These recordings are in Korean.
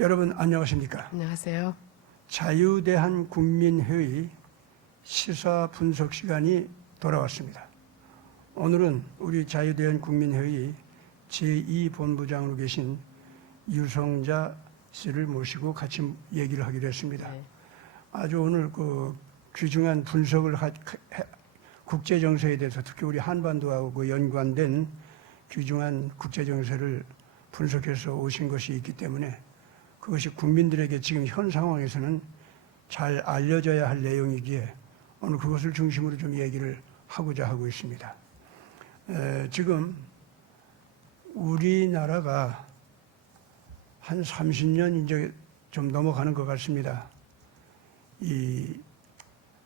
여러분 안녕하십니까? 안녕하세요. 자유대한국민회의 시사 분석 시간이 돌아왔습니다. 오늘은 우리 자유대한국민회의 제2본부장으로 계신 유성자 씨를 모시고 같이 얘기를 하기로 했습니다. 네. 아주 오늘 그 귀중한 분석을 국제 정세에 대해서 특히 우리 한반도하고 연관된 귀중한 국제 정세를 분석해서 오신 것이 있기 때문에 그것이 국민들에게 지금 현 상황에서는 잘 알려져야 할 내용이기에 오늘 그것을 중심으로 좀 얘기를 하고자 하고 있습니다. 지금 우리나라가 한 30년 이제 좀 넘어가는 것 같습니다. 이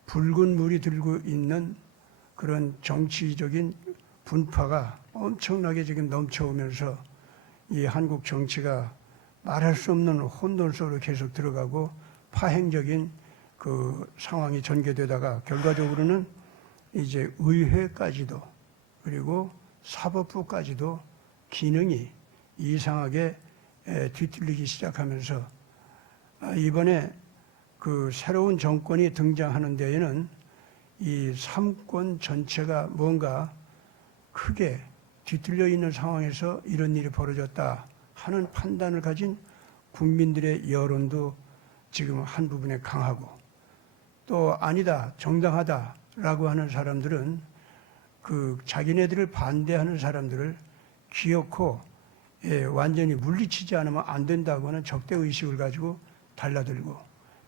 붉은 물이 들고 있는 그런 정치적인 분파가 엄청나게 지금 넘쳐오면서 이 한국 정치가 말할 수 없는 혼돈 속으로 계속 들어가고 파행적인 그 상황이 전개되다가 결과적으로는 이제 의회까지도 그리고 사법부까지도 기능이 이상하게 뒤틀리기 시작하면서 이번에 그 새로운 정권이 등장하는 데에는 이 삼권 전체가 뭔가 크게 뒤틀려 있는 상황에서 이런 일이 벌어졌다 하는 판단을 가진 국민들의 여론도 지금 한 부분에 강하고 또 아니다, 정당하다라고 하는 사람들은 그 자기네들을 반대하는 사람들을 기어코 완전히 물리치지 않으면 안 된다고 하는 적대의식을 가지고 달라들고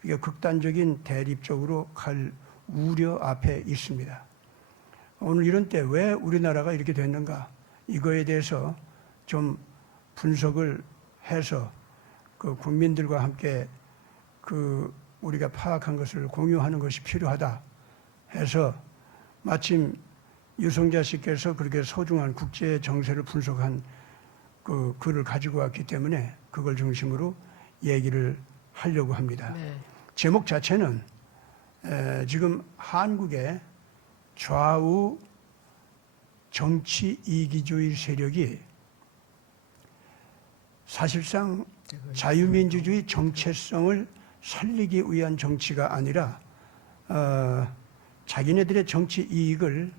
이게 극단적인 대립적으로 갈 우려 앞에 있습니다. 오늘 이런 때 왜 우리나라가 이렇게 됐는가 이거에 대해서 좀 분석을 해서 그 국민들과 함께 그 우리가 파악한 것을 공유하는 것이 필요하다 해서 마침 유성자 씨께서 그렇게 소중한 국제 정세를 분석한 그 글을 가지고 왔기 때문에 그걸 중심으로 얘기를 하려고 합니다. 네. 제목 자체는 지금 한국의 좌우 정치 이기주의 세력이 사실상 자유민주주의 정체성을 살리기 위한 정치가 아니라 자기네들의 정치 이익을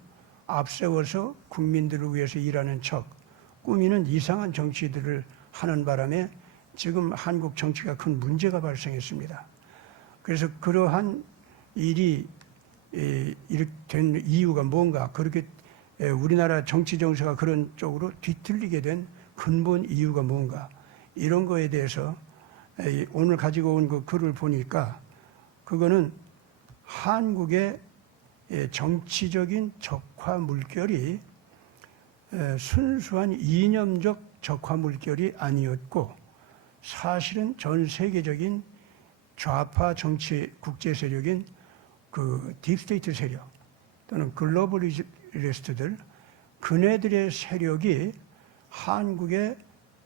앞세워서 국민들을 위해서 일하는 척 꾸미는 이상한 정치들을 하는 바람에 지금 한국 정치가 큰 문제가 발생했습니다. 그래서 그러한 일이 이렇게 된 이유가 뭔가 그렇게 우리나라 정치 정세가 그런 쪽으로 뒤틀리게 된 근본 이유가 뭔가 이런 거에 대해서 오늘 가지고 온 그 글을 보니까 그거는 한국의 정치적인 적화 물결이 순수한 이념적 적화 물결이 아니었고 사실은 전 세계적인 좌파 정치 국제 세력인 그 딥스테이트 세력 또는 글로벌리스트들 그네들의 세력이 한국의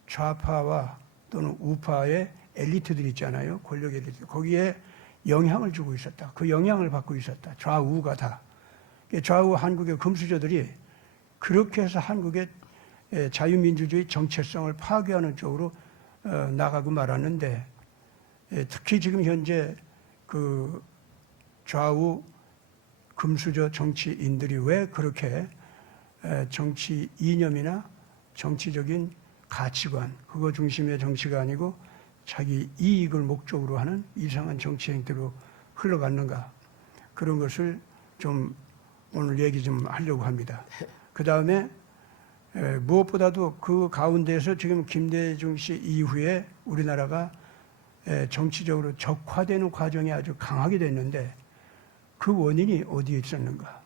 좌파와 또는 우파의 엘리트들 있잖아요. 권력 엘리트. 거기에 영향을 주고 있었다. 그 영향을 받고 있었다. 좌우가 다. 좌우 한국의 금수저들이 그렇게 해서 한국의 자유민주주의 정체성을 파괴하는 쪽으로 나가고 말았는데 특히 지금 현재 그 좌우 금수저 정치인들이 왜 그렇게 정치 이념이나 정치적인 가치관 그거 중심의 정치가 아니고 자기 이익을 목적으로 하는 이상한 정치 행태로 흘러갔는가 그런 것을 좀 오늘 얘기 좀 하려고 합니다. 그 다음에 무엇보다도 그 가운데서 지금 김대중 씨 이후에 우리나라가 정치적으로 적화되는 과정이 아주 강하게 됐는데 그 원인이 어디에 있었는가?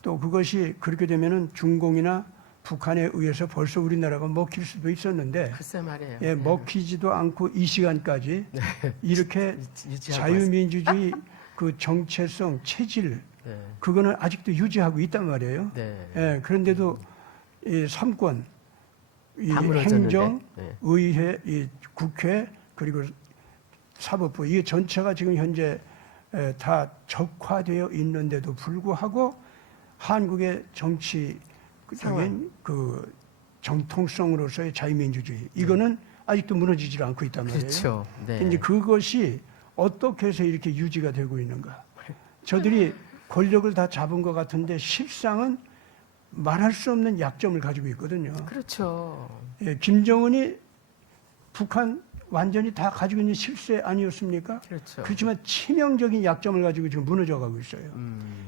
또 그것이 그렇게 되면은 중공이나 북한에 의해서 벌써 우리나라가 먹힐 수도 있었는데 글쎄 말이에요. 예, 먹히지도 않고 이 시간까지 네. 이렇게 자유민주주의 그 정체성 체질 네. 그거는 아직도 유지하고 있단 말이에요. 네. 예, 그런데도 이 삼권, 이 다물어졌는데. 행정, 네. 의회, 이 국회 그리고 사법부 이게 전체가 지금 현재 다 적화되어 있는데도 불구하고 한국의 정치적인 그 정통성으로서의 자유민주주의 이거는 아직도 무너지질 않고 있단 말이에요. 그렇죠. 네. 이제 그것이 어떻게 해서 이렇게 유지가 되고 있는가? 저들이 권력을 다 잡은 것 같은데 실상은 말할 수 없는 약점을 가지고 있거든요. 그렇죠. 예, 김정은이 북한 완전히 다 가지고 있는 실세 아니었습니까? 그렇죠. 그렇지만 치명적인 약점을 가지고 지금 무너져가고 있어요.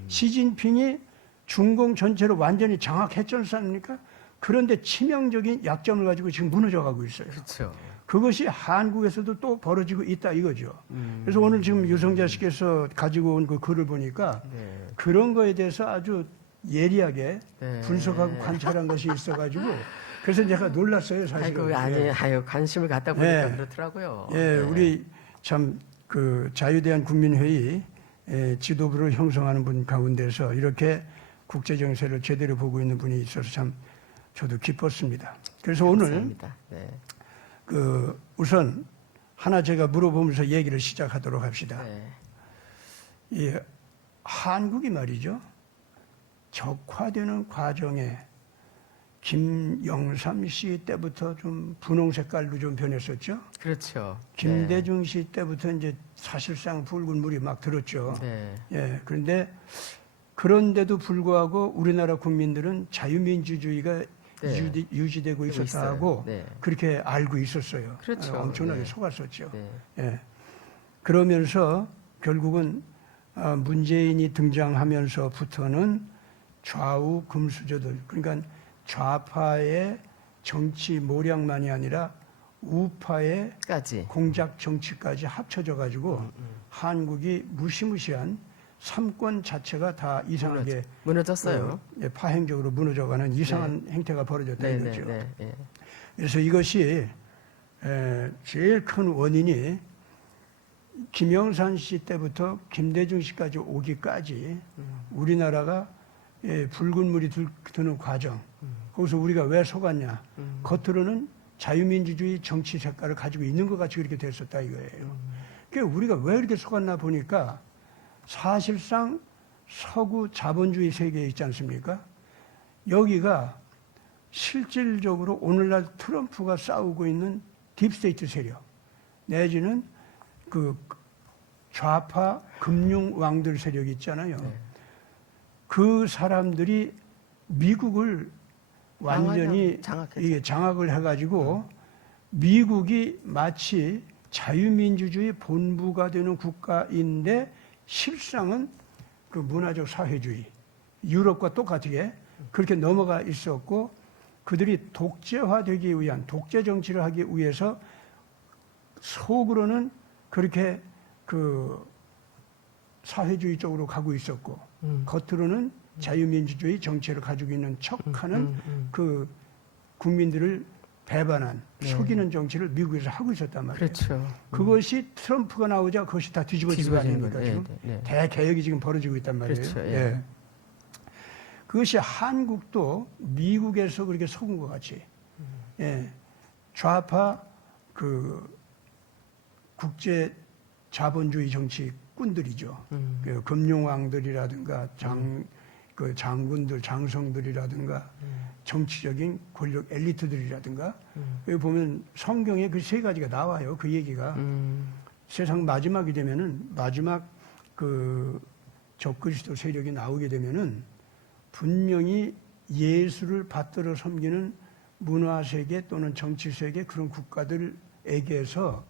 시진핑이 중공 전체를 완전히 장악했지 않습니까? 그런데 치명적인 약점을 가지고 지금 무너져가고 있어요. 그렇죠. 그것이 한국에서도 또 벌어지고 있다 이거죠. 그래서 오늘 지금 유성자 씨께서 가지고 온 그 글을 보니까 네. 그런 거에 대해서 아주 예리하게 네. 분석하고 관찰한 것이 있어가지고 그래서 제가 놀랐어요, 사실은. 아유, 관심을 갖다 보니까 네. 그렇더라고요. 예, 네. 우리 참 그 자유대한 국민회의 지도부를 형성하는 분 가운데서 이렇게 국제 정세를 제대로 보고 있는 분이 있어서 참 저도 기뻤습니다. 그래서 감사합니다. 네. 오늘 그 우선 하나 제가 물어보면서 얘기를 시작하도록 합시다. 네. 이 한국이 말이죠. 적화되는 과정에 김영삼 씨 때부터 좀 분홍 색깔로 좀 변했었죠. 그렇죠. 김대중 씨 때부터 이제 사실상 붉은 물이 막 들었죠. 네. 예, 그런데도 불구하고 우리나라 국민들은 자유민주주의가 네. 유지되고 있었다고 네. 그렇게 알고 있었어요. 그렇죠. 엄청나게 네. 속았었죠. 네. 예. 그러면서 결국은 문재인이 등장하면서부터는 좌우 금수저들, 그러니까 좌파의 정치 모략만이 아니라 우파의 공작 정치까지 합쳐져 가지고 한국이 무시무시한 삼권 자체가 다 이상하게 무너졌어요. 파행적으로 무너져가는 이상한 행태가 벌어졌다 이거죠. 네. 그래서 이것이 제일 큰 원인이 김영삼 씨 때부터 김대중 씨까지 오기까지 우리나라가 붉은 물이 드는 과정, 거기서 우리가 왜 속았냐? 겉으로는 자유민주주의 정치 색깔을 가지고 있는 것 같이 그렇게 됐었다 이거예요. 그러니까 우리가 왜 이렇게 속았나 보니까 사실상 서구 자본주의 세계에 있지 않습니까? 여기가 실질적으로 오늘날 트럼프가 싸우고 있는 딥스테이트 세력 내지는 그 좌파 금융 왕들 세력이 있잖아요. 네. 그 사람들이 미국을 완전히 이게 장악을 해가지고 미국이 마치 자유민주주의 본부가 되는 국가인데 실상은 그 문화적 사회주의, 유럽과 똑같게 그렇게 넘어가 있었고 그들이 독재화되기 위한 독재 정치를 하기 위해서 속으로는 그렇게 그 사회주의 쪽으로 가고 있었고 겉으로는 자유민주주의 정체를 가지고 있는 척하는 그 국민들을 배반한 속이는 정치를 미국에서 하고 있었단 말이에요. 그렇죠. 그것이 트럼프가 나오자 그것이 다 뒤집어진 거 아닙니까? 지금 대개혁이 지금 벌어지고 있단 말이에요. 그렇죠. 예. 그것이 한국도 미국에서 그렇게 속은 것 같이 좌파 그 국제 자본주의 정치꾼들이죠. 그 금융왕들이라든가 그 장군들, 장성들이라든가 정치적인 권력 엘리트들이라든가 여기 보면 성경에 그 세 가지가 나와요. 그 얘기가 세상 마지막이 되면은 마지막 그 적그리스도 세력이 나오게 되면은 분명히 예수를 받들어 섬기는 문화세계 또는 정치세계 그런 국가들에게서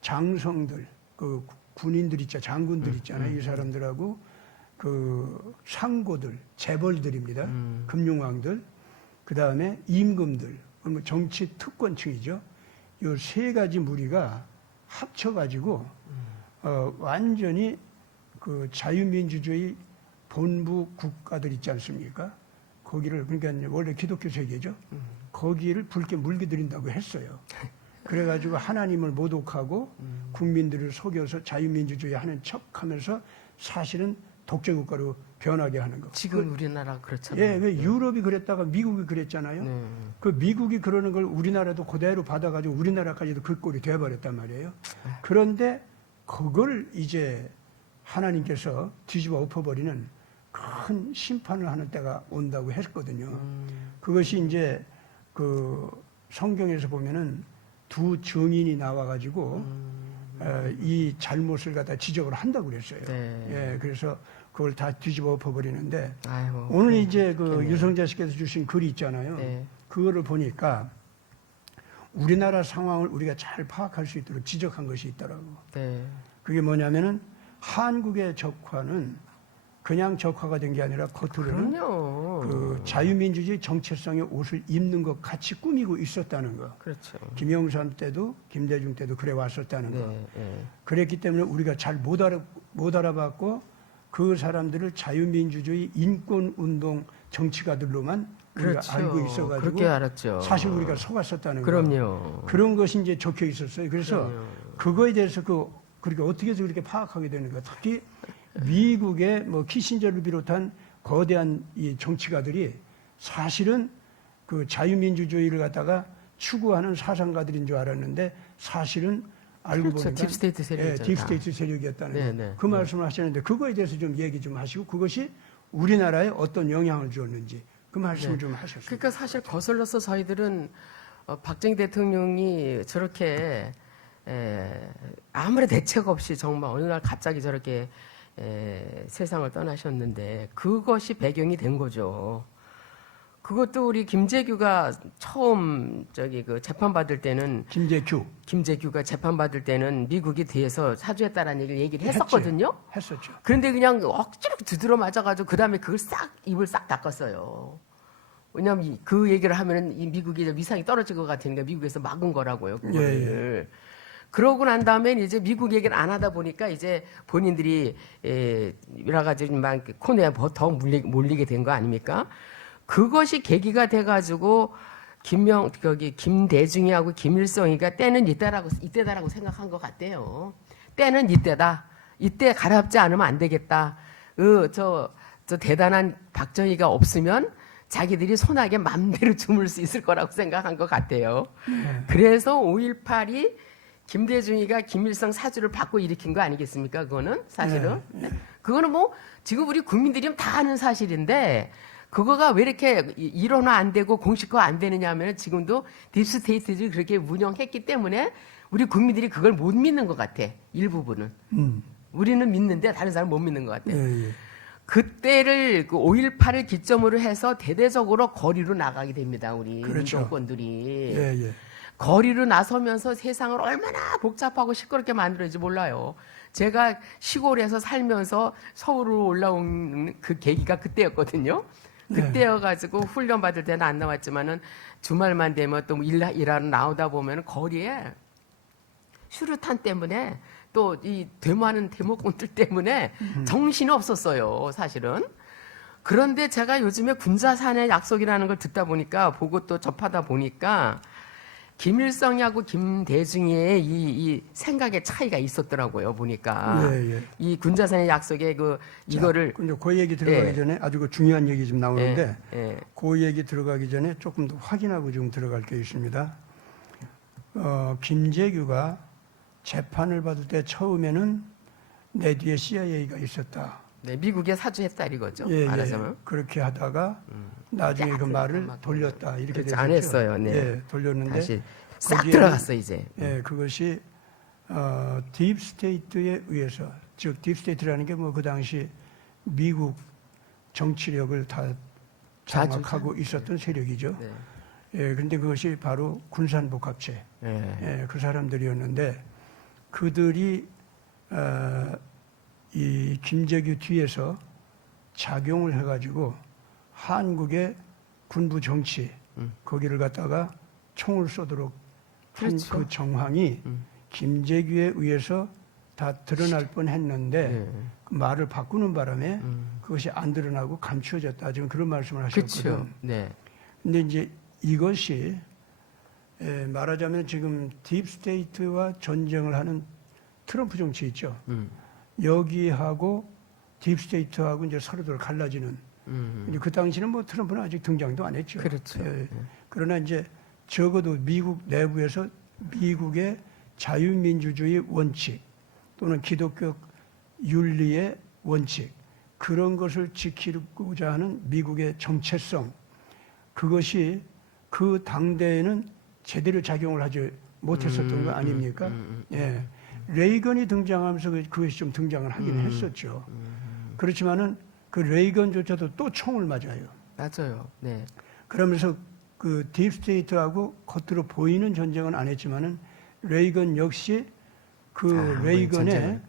장성들, 그 군인들 있잖아요. 장군들 있잖아요. 이 사람들하고 그 상고들, 재벌들입니다. 금융왕들, 그 다음에 임금들, 정치 특권층이죠. 이 세 가지 무리가 합쳐가지고 완전히 그 자유민주주의 본부 국가들 있지 않습니까? 거기를 그러니까 원래 기독교 세계죠. 거기를 붉게 물게 들인다고 했어요. 그래가지고 하나님을 모독하고 국민들을 속여서 자유민주주의 하는 척하면서 사실은 독재국가로 변하게 하는 거. 지금 우리나라 그렇잖아요. 예, 유럽이 그랬다가 미국이 그랬잖아요. 그 미국이 그러는 걸 우리나라도 그대로 받아가지고 우리나라까지도 그 꼴이 돼버렸단 말이에요. 그런데 그걸 이제 하나님께서 뒤집어 엎어버리는 큰 심판을 하는 때가 온다고 했거든요. 그것이 이제 그 성경에서 보면은 두 증인이 나와가지고 이 잘못을 갖다 지적을 한다고 그랬어요. 네. 예, 그래서 그걸 다 뒤집어 엎어버리는데 아이고, 오늘 이제 그 그렇겠네요. 유성자 씨께서 주신 글이 있잖아요. 네. 그거를 보니까 우리나라 상황을 우리가 잘 파악할 수 있도록 지적한 것이 있더라고. 네. 그게 뭐냐면은 한국의 적화는 그냥 적화가 된 게 아니라 겉으로는 그럼요. 그 자유민주주의 정체성의 옷을 입는 것 같이 꾸미고 있었다는 거. 그렇죠. 김영삼 때도 김대중 때도 그래 왔었다는 거. 네. 네. 그랬기 때문에 우리가 잘 못 알아봤고 그 사람들을 자유민주주의 인권운동 정치가들로만 우리가 그렇죠. 알고 있어가지고 그렇게 알았죠. 사실 우리가 속았었다는 거. 그럼요. 그런 것이 이제 적혀 있었어요. 그래서 그럼요. 그거에 대해서 그렇게 어떻게 해서 그렇게 파악하게 되는가. 특히 미국의 뭐 키신저를 비롯한 거대한 이 정치가들이 사실은 그 자유민주주의를 갖다가 추구하는 사상가들인 줄 알았는데 사실은 알고 그렇죠. 보니까 딥스테이트 세력이잖아요. 딥스테이트 세력이었다는 네, 거. 네. 그 말씀을 하시는데 그거에 대해서 좀 얘기 좀 하시고 그것이 우리나라에 어떤 영향을 주었는지 그 말씀을 네. 좀 하셨습니다. 그러니까 사실 거슬러서 저희들은 박정희 대통령이 저렇게 아무런 대책 없이 정말 어느 날 갑자기 저렇게 세상을 떠나셨는데 그것이 배경이 된 거죠. 그것도 우리 김재규가 처음 그 재판 받을 때는 김재규가 재판 받을 때는 미국이 뒤에서 사주했다라는 얘기를 했었거든요. 했었죠. 그런데 그냥 억지로 두드러 맞아가지고 그 다음에 그걸 입을 싹 닦았어요. 왜냐하면 그 얘기를 하면은 이 미국이 위상이 떨어질 것 같으니까 미국에서 막은 거라고요. 그거를. 그러고 난 다음에 이제 미국 얘기를 안 하다 보니까 이제 본인들이 여러 가지 막 코너에 더 몰리게 된 거 아닙니까? 그것이 계기가 돼가지고 김대중이하고 김일성이가 때는 이때다라고 생각한 것 같대요. 때는 이때다. 이때 가랍지 않으면 안 되겠다. 저 대단한 박정희가 없으면 자기들이 손아귀에 맘대로 주물 수 있을 거라고 생각한 것 같아요. 그래서 5.18이 김대중이가 김일성 사주를 받고 일으킨 거 아니겠습니까? 그거는 사실은. 그거는 뭐 지금 우리 국민들이 다 아는 사실인데 그거가 왜 이렇게 일원화 안 되고 공식화 안 되느냐 하면 지금도 딥스테이트들이 그렇게 운영했기 때문에 우리 국민들이 그걸 못 믿는 것 같아. 일부분은. 우리는 믿는데 다른 사람은 못 믿는 것 같아. 그때를 그 5.18을 기점으로 해서 대대적으로 거리로 나가게 됩니다. 우리 그렇죠. 정권들이. 거리로 나서면서 세상을 얼마나 복잡하고 시끄럽게 만들었는지 몰라요. 제가 시골에서 살면서 서울로 올라온 그 계기가 그때였거든요. 그때여가지고 훈련 받을 때는 안 나왔지만은 주말만 되면 또 일하러 나오다 보면 거리에 수류탄 때문에 또 이 되많은 데모꾼들 때문에 정신이 없었어요, 사실은. 그런데 제가 요즘에 군자산의 약속이라는 걸 듣다 보니까 보고 또 접하다 보니까 김일성하고 김대중의 이 생각의 차이가 있었더라고요, 보니까. 이 군자산의 약속에 이거를. 그 얘기 들어가기 전에 아주 그 중요한 얘기 좀 나오는데, 예. 그 얘기 들어가기 전에 조금 더 확인하고 좀 들어갈 게 있습니다. 김재규가 재판을 받을 때 처음에는 내 뒤에 CIA가 있었다. 네, 미국에 사주했다 이거죠. 말하자면. 그렇게 하다가 나중에 그 말을 돌렸다 이렇게 그렇지, 안 했어요. 네. 예, 돌렸는데 다시 싹 거기에는- 들어갔어 이제. 예, 그것이 딥스테이트에 의해서, 즉 딥스테이트라는 게 뭐 그 당시 미국 정치력을 다 장악하고 있었던 세력이죠. 네. 예, 그런데 그것이 바로 군산복합체, 네. 그 사람들이었는데 그들이 이 김재규 뒤에서 작용을 해가지고 한국의 군부 정치 거기를 갖다가 총을 쏘도록 한 그렇죠. 그 정황이 김재규에 의해서 다 드러날 뻔했는데 네. 그 말을 바꾸는 바람에 그것이 안 드러나고 감추어졌다. 지금 그런 말씀을 하셨거든요. 그렇죠. 네. 근데 이제 이것이 말하자면 지금 딥스테이트와 전쟁을 하는 트럼프 정치 있죠. 여기하고 딥스테이트하고 이제 서로들 갈라지는. 이제 그 당시는 뭐 트럼프는 아직 등장도 안 했죠. 그렇죠. 그러나 이제 적어도 미국 내부에서 미국의 자유민주주의 원칙 또는 기독교 윤리의 원칙 그런 것을 지키고자 하는 미국의 정체성 그것이 그 당대에는 제대로 작용을 하지 못했었던 거 아닙니까? 예. 레이건이 등장하면서 그것이 좀 등장을 하긴 했었죠. 그렇지만은 그 레이건조차도 또 총을 맞아요. 맞아요. 네. 그러면서 그 딥스테이트하고 겉으로 보이는 전쟁은 안 했지만은 레이건 역시 그 레이건의 전쟁을,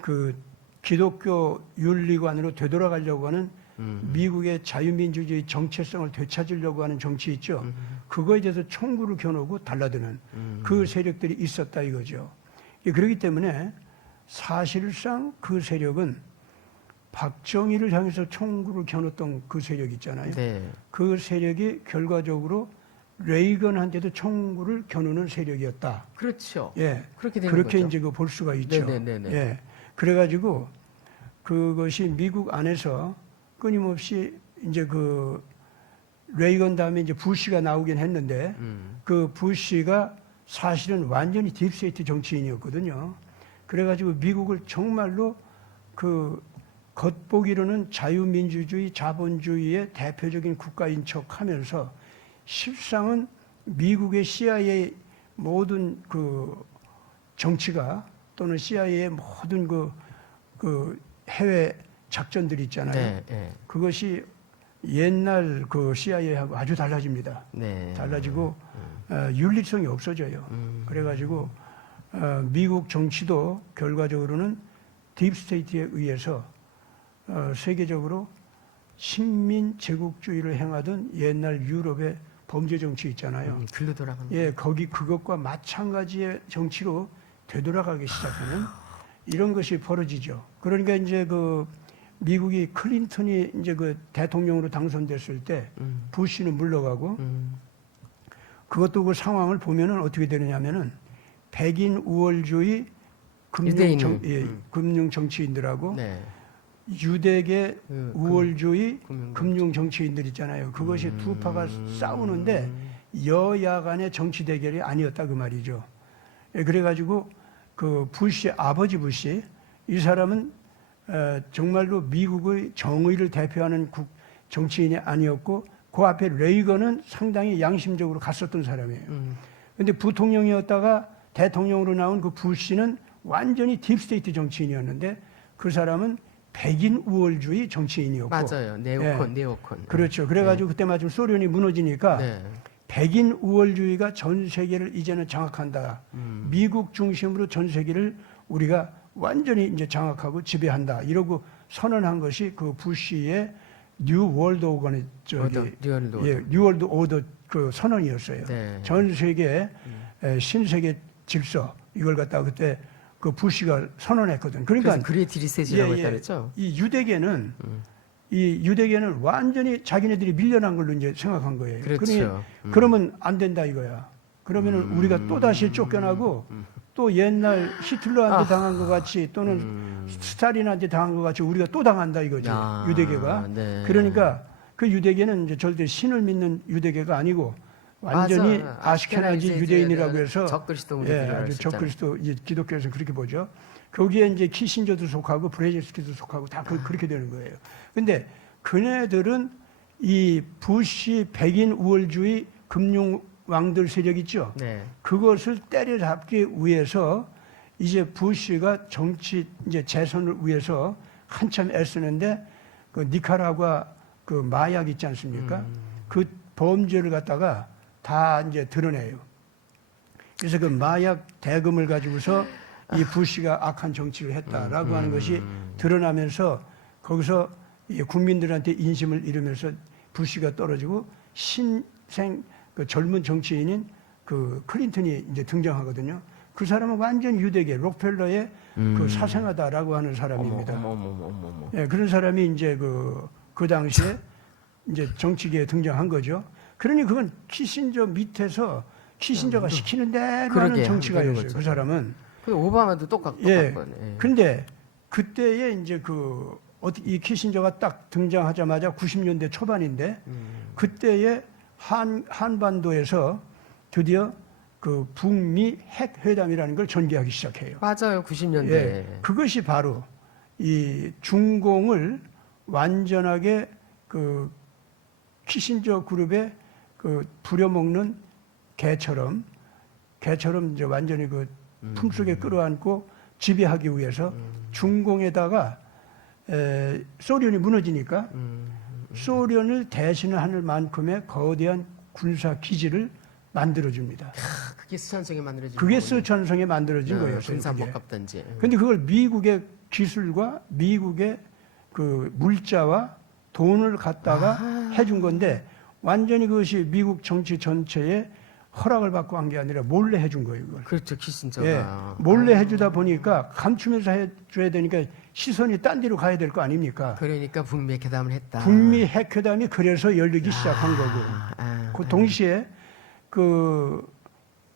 그 기독교 윤리관으로 되돌아가려고 하는 미국의 자유민주주의 정체성을 되찾으려고 하는 정치 있죠. 그거에 대해서 총구를 겨누고 달라드는 그 세력들이 있었다 이거죠. 그렇기 때문에 사실상 그 세력은 박정희를 향해서 총구를 겨눴던 그 세력 있잖아요. 네. 그 세력이 결과적으로 레이건한테도 총구를 겨누는 세력이었다. 그렇죠. 예, 그렇게 되는 그렇게 거죠. 이제 그 볼 수가 있죠. 네네네네. 예, 그래가지고 그것이 미국 안에서 끊임없이 이제 그 레이건 다음에 이제 부시가 나오긴 했는데 그 부시가 사실은 완전히 딥스테이트 정치인이었거든요. 그래가지고 미국을 정말로 그 겉보기로는 자유민주주의, 자본주의의 대표적인 국가인 척하면서 실상은 미국의 CIA 모든 그 정치가 또는 CIA의 모든 그 해외 작전들 있잖아요. 네, 네. 그것이 옛날 그 CIA하고 아주 달라집니다. 네. 달라지고 윤리성이 없어져요. 그래가지고 미국 정치도 결과적으로는 딥스테이트에 의해서 세계적으로 식민 제국주의를 행하던 옛날 유럽의 범죄 정치 있잖아요. 글로 돌아가는. 예, 거기 그것과 마찬가지의 정치로 되돌아가기 시작하는 이런 것이 벌어지죠. 그러니까 이제 그 미국이 클린턴이 이제 그 대통령으로 당선됐을 때 부시는 물러가고 그것도 그 상황을 보면은 어떻게 되느냐면은 백인 우월주의 금융 정치인들하고 네. 유대계 그 우월주의 금융 금융 정치인들 있잖아요. 그것이 두 파가 싸우는데 여야 간의 정치 대결이 아니었다 그 말이죠. 예, 그래가지고 그 부시 아버지 부시 이 사람은 정말로 미국의 정의를 대표하는 정치인이 아니었고 그 앞에 레이건은 상당히 양심적으로 갔었던 사람이에요. 그런데 부통령이었다가 대통령으로 나온 그 부시는 완전히 딥스테이트 정치인이었는데 그 사람은 백인 우월주의 정치인이었고 맞아요. 네오콘, 예. 네오콘. 그렇죠. 그래가지고 그때 마침 소련이 무너지니까 네. 백인 우월주의가 전 세계를 이제는 장악한다. 미국 중심으로 전 세계를 우리가 완전히 이제 장악하고 지배한다. 이러고 선언한 것이 그 부시의 뉴 월드 오건의 뉴 월드 오더 그 선언이었어요. 네. 전 세계 신세계 질서 이걸 갖다가 그때 그 부시가 선언했거든. 그러니까 그레이트 리셋이라고 했다 그랬죠. 이 유대계는 완전히 자기네들이 밀려난 걸로 이제 생각한 거예요. 그렇죠. 그러면 안 된다 이거야. 그러면은 우리가 또 다시 쫓겨나고 또 옛날 히틀러한테 당한 것 같이 또는 스탈린한테 당한 것 같이 우리가 또 당한다 이거지. 유대계가. 네. 그러니까 그 유대계는 이제 절대 신을 믿는 유대계가 아니고 완전히 아시케나지 유대인이라고 해서 적그리스도 아주 적그리스도 기독교에서 그렇게 보죠. 거기에 이제 키신저도 속하고 브레진스키도 속하고 다 그렇게 되는 거예요. 근데 그네들은 이 부시 백인 우월주의 금융 왕들 세력 있죠. 네. 그것을 때려잡기 위해서 이제 부시가 정치 이제 재선을 위해서 한참 애쓰는데 그 니카라과 그 마약 있지 않습니까? 그 범죄를 갖다가 다 이제 드러내요. 그래서 그 마약 대금을 가지고서 이 부시가 악한 정치를 했다라고 하는 것이 드러나면서 거기서 이 국민들한테 인심을 잃으면서 부시가 떨어지고 신생 그 젊은 정치인인 그 클린턴이 이제 등장하거든요. 그 사람은 완전 유대계 록펠러의 그 사생아다라고 하는 사람입니다. 예, 그런 사람이 이제 그 당시에 이제 정치계에 등장한 거죠. 그러니 그건 키신저 밑에서 키신저가 시키는 대로 하는 정치가였어요. 그 사람은. 그 오바마도 똑같거든요. 예. 근데 그때에 이제 이 키신저가 딱 등장하자마자 90년대 초반인데 그때에 한반도에서 드디어 그 북미 핵 회담이라는 걸 전개하기 시작해요. 맞아요. 90년대. 예. 그것이 바로 이 중공을 완전하게 그 키신저 그룹의 그 부려먹는 개처럼 개처럼 이제 완전히 그 품속에 끌어안고 지배하기 위해서 중공에다가 소련이 무너지니까 소련을 대신할 만큼의 거대한 군사 기지를 만들어줍니다. 그게 수천성에 만들어진 그게 거군요. 서천성에 만들어진 거예요. 군사복합단지. 근데 그걸 미국의 기술과 미국의 그 물자와 돈을 갖다가 해준 건데 완전히 그것이 미국 정치 전체에 허락을 받고 한 게 아니라 몰래 해준 거예요. 그걸. 그렇죠. 키신저가. 예, 몰래 해주다 보니까 감추면서 해줘야 되니까 시선이 딴 데로 가야 될 거 아닙니까? 그러니까 북미 회담을 했다. 북미 핵회담이 그래서 열리기 시작한 거고. 그 동시에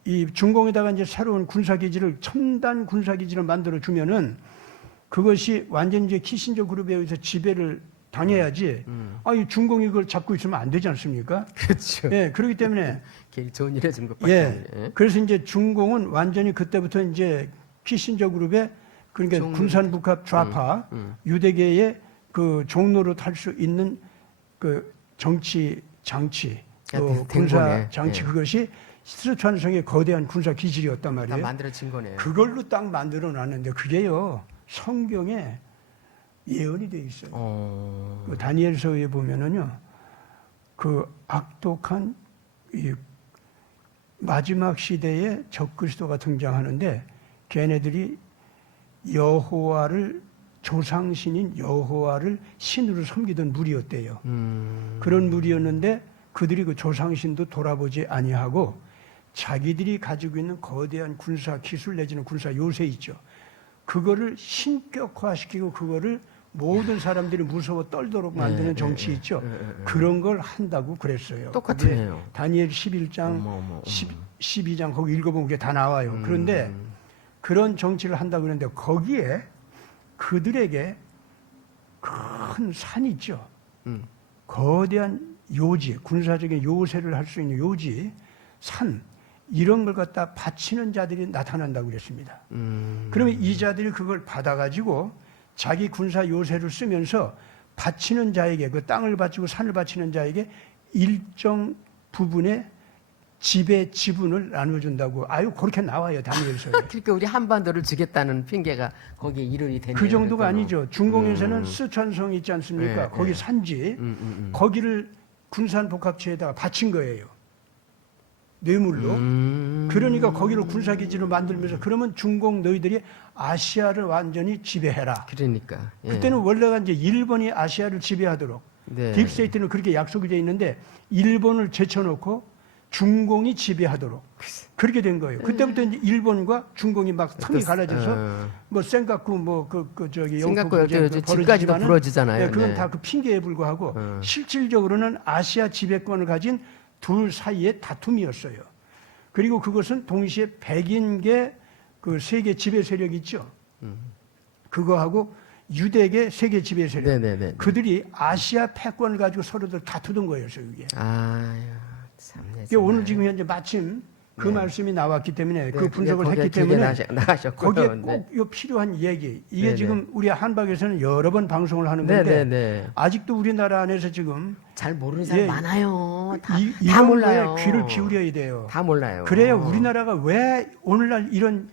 이 중공에다가 이제 새로운 군사기지를 첨단 군사기지를 만들어 주면은 그것이 완전 이제 키신저 그룹에 의해서 지배를 당해야지. 이 중공이 그걸 잡고 있으면 안 되지 않습니까? 그렇죠. 예, 그렇기 때문에 괜히 좋은 일 해준 것밖에 예, 아니에요. 그래서 이제 중공은 완전히 그때부터 이제 키신저 그룹의 그러니까 군산복합 좌파 유대계의 그 종로로 탈 수 있는 그 정치 장치 또 된 군사 거네. 장치 예. 그것이 스촨성의 거대한 군사 기질이었단 다 말이에요. 만들어진 거네요. 그걸로 딱 만들어 놨는데 그게요 성경에 예언이 돼 있어요. 그 다니엘서에 보면은요 그 악독한 이 마지막 시대에 적그리스도가 등장하는데 걔네들이 여호와를 조상신인 여호와를 신으로 섬기던 무리였대요. 그런 무리였는데 그들이 그 조상신도 돌아보지 아니하고 자기들이 가지고 있는 거대한 군사 기술 내지는 군사 요새 있죠. 그거를 신격화시키고 그거를 모든 사람들이 무서워 떨도록 만드는 정치 있죠. 그런 걸 한다고 그랬어요. 똑같네요. 다니엘 11장, 어머. 12장 거기 읽어보면 그게 다 나와요. 그런데 그런 정치를 한다고 그러는데 거기에 그들에게 큰 산이 있죠. 거대한 요지, 군사적인 요새를 할 수 있는 요지, 산 이런 걸 갖다 바치는 자들이 나타난다고 그랬습니다. 그러면 이 자들이 그걸 받아가지고 자기 군사 요새를 쓰면서 바치는 자에게 그 땅을 바치고 산을 바치는 자에게 일정 부분의 지배 지분을 나눠준다고 그렇게 나와요 다니엘서에. 그러니까 우리 한반도를 주겠다는 핑계가 거기에 이론이 되네요. 그 정도가 아니죠. 중공에서는 스촨성 있지 않습니까? 네, 거기 네. 산지 거기를 군산복합체에다가 바친 거예요. 뇌물로. 그러니까 거기를 군사기지로 만들면서 그러면 중공 너희들이 아시아를 완전히 지배해라. 그러니까. 예. 그때는 원래가 이제 일본이 아시아를 지배하도록 네. 딥스테이트는 그렇게 약속이 돼 있는데 일본을 제쳐놓고 중공이 지배하도록 그렇게 된 거예요. 그때부터 이제 일본과 중공이 막 틈이 갈라져서 뭐 생각구 생각구 집까지도 부러지잖아요. 네, 그건 네. 다 그 핑계에 불과하고 실질적으로는 아시아 지배권을 가진 둘 사이의 다툼이었어요. 그리고 그것은 동시에 백인계 그 세계 지배 세력 있죠. 그거하고 유대계 세계 지배 세력. 네네네. 그들이 아시아 패권을 가지고 서로들 다투던 거예요, 이게. 아유, 참네. 이게 오늘 지금 현재 마침 그 말씀이 나왔기 때문에 그 분석을 거기에 했기 길게 때문에 나가셨고요. 거기에 네. 꼭 요 필요한 얘기. 이게 네네. 지금 우리 한박에서는 여러 번 방송을 하는 건데 네네네. 아직도 우리나라 안에서 지금 잘 모르는 사람 예, 많아요. 다 이런 몰라요. 거에 귀를 기울여야 돼요. 다 몰라요. 그래야 우리나라가 왜 오늘날 이런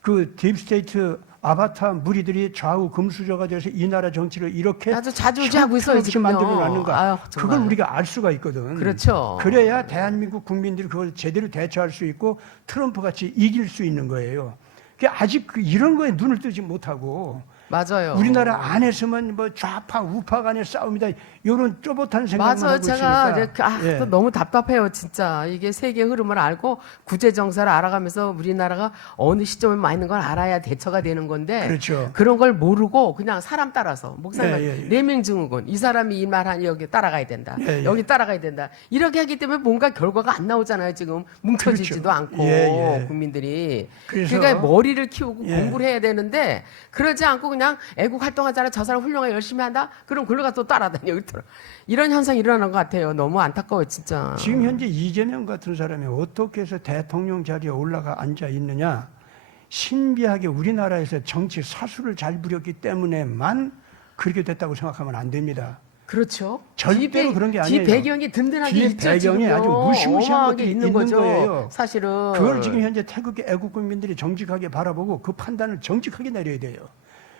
그 딥스테이트 아바타 무리들이 좌우 금수저가 돼서 이 나라 정치를 이렇게 아주 자주지하고 있어요, 형편없이 지금요. 만들어 놨는가? 아유, 정말. 그걸 우리가 알 수가 있거든. 그렇죠. 그래야 대한민국 국민들이 그걸 제대로 대처할 수 있고 트럼프 같이 이길 수 있는 거예요. 아직 이런 거에 눈을 뜨지 못하고 맞아요. 우리나라 안에서만 뭐 좌파 우파 간의 싸움이다 이런 쪼봇한 생각만 맞아요. 하고 제가 있으니까. 이제 또 너무 답답해요, 진짜. 이게 세계 흐름을 알고 구제 정세를 알아가면서 우리나라가 어느 시점에 와 있는 걸 알아야 대처가 되는 건데 그렇죠. 그런 걸 모르고 그냥 사람 따라서 목사님 예. 내명증후군 이 사람이 이 말하니 여기 따라가야 된다. 예. 여기 따라가야 된다. 이렇게 하기 때문에 뭔가 결과가 안 나오잖아요. 지금 뭉쳐지지도 그렇죠. 않고 예. 국민들이. 그래서- 그러니까 머리를 키우고 예. 공부를 해야 되는데 그러지 않고 그냥 애국 활동하잖아요. 저 사람 훌륭하게 열심히 한다. 그럼 글로 가서 또 따라다녀. 이런 현상이 일어나는 것 같아요. 너무 안타까워요, 진짜. 지금 현재 이재명 같은 사람이 어떻게 해서 대통령 자리에 올라가 앉아 있느냐? 신비하게 우리나라에서 정치 사수를 잘 부렸기 때문에만 그렇게 됐다고 생각하면 안 됩니다. 그렇죠. 절대로 그런 게 아니에요. 뒤 배경이 든든하게 뒤 있죠. 배경이 지금요. 아주 무시무시한 어마어마하게 것들이 있는 있는 거죠. 거예요. 사실은 그걸 지금 현재 태국의 애국 국민들이 정직하게 바라보고 그 판단을 정직하게 내려야 돼요.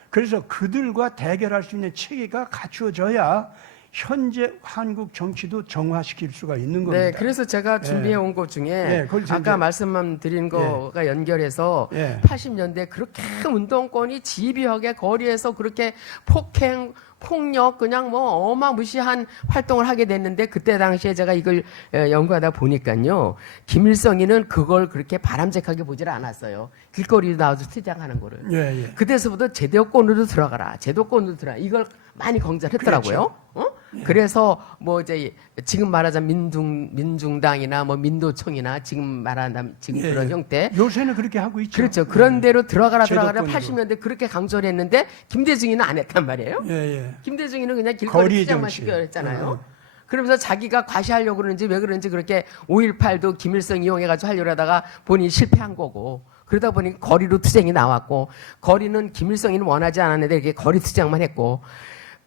그래서 그들과 대결할 수 있는 체계가 갖추어져야 현재 한국 정치도 정화시킬 수가 있는 겁니다. 네, 그래서 제가 준비해 온 것 중에 네, 그걸 이제- 아까 말씀드린 거가 연결해서 예. 80년대 그렇게 운동권이 집요하게 거리에서 그렇게 폭행, 폭력 그냥 뭐 어마무시한 활동을 하게 됐는데 그때 당시에 제가 이걸 연구하다 보니까요. 김일성이는 그걸 그렇게 바람직하게 보질 않았어요. 길거리에 나와서 투쟁하는 거를. 예, 예. 그때서부터 제도권으로 들어가라. 제도권으로 들어가. 이걸 많이 경찰했더라고요. 그래서 뭐 이제 지금 말하자면 민중당이나 뭐 민도총이나 지금 말하는 지금 예, 그런 예. 형태. 요새는 그렇게 하고 있죠. 그렇죠. 그런 대로 들어가라 제도권으로. 80년대 그렇게 강조를 했는데 김대중이는 안 했단 말이에요. 예, 예. 김대중이는 그냥 거리 길거리 투쟁만 정치. 시켰잖아요. 그러면서 자기가 과시하려고 그러는지 왜 그런지 그렇게 5.18도 김일성 이용해가지고 하려고 하다가 본인이 실패한 거고 그러다 보니 거리로 투쟁이 나왔고 거리는 김일성이는 원하지 않았는데 이렇게 거리 투쟁만 했고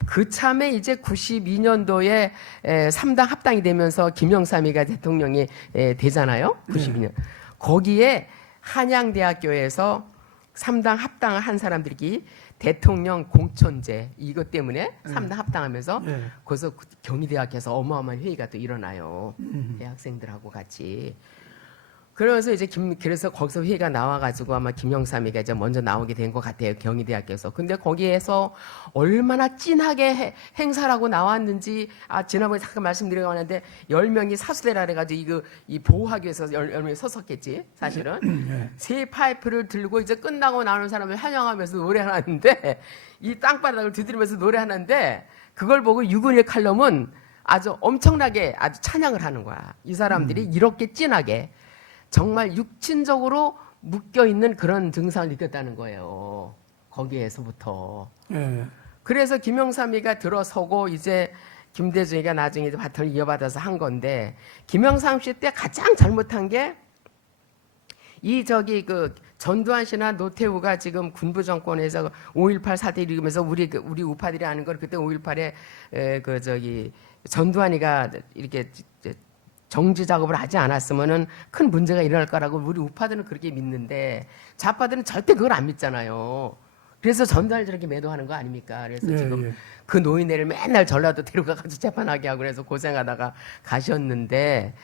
그 참에 이제 92년도에 3당 합당이 되면서 김영삼이가 대통령이 되잖아요. 92년. 거기에 한양대학교에서 3당 합당을 한 사람들이 대통령 공천제 이것 때문에 3당 합당하면서 예. 거기서 경희대학에서 어마어마한 회의가 또 일어나요. 대학생들하고 같이. 그러면서 이제 그래서 거기서 회의가 나와가지고 아마 김영삼이가 이제 먼저 나오게 된 것 같아요. 경희대학교에서. 근데 거기에서 얼마나 찐하게 행사를 하고 나왔는지, 지난번에 잠깐 말씀드리고 하는데, 10명이 사수대라 그래가지고 이 보호하기 위해서 10명이 섰었겠지, 사실은. 예. 새 파이프를 들고 이제 끝나고 나오는 사람을 환영하면서 노래하는데, 이 땅바닥을 두드리면서 노래하는데, 그걸 보고 유근일 칼럼은 아주 엄청나게 아주 찬양을 하는 거야. 이 사람들이 이렇게 찐하게. 정말 육친적으로 묶여있는 그런 증상을 느꼈다는 거예요. 거기에서부터. 예. 그래서 김영삼이가 들어서고 이제 김대중이가 나중에 바통을 이어받아서 한 건데 김영삼 씨 때 가장 잘못한 게 그 전두환 씨나 노태우가 지금 군부 정권에서 5.18 사태 일으키면서 우리 우파들이 아는 걸 그때 5.18에 전두환이가 이렇게 정지 작업을 하지 않았으면은 큰 문제가 일어날 거라고 우리 우파들은 그렇게 믿는데 좌파들은 절대 그걸 안 믿잖아요. 그래서 전두환을 저렇게 매도하는 거 아닙니까? 그래서 예, 지금 예. 그 노인네를 맨날 전라도 데려가가지고 재판하게 하고 그래서 고생하다가 가셨는데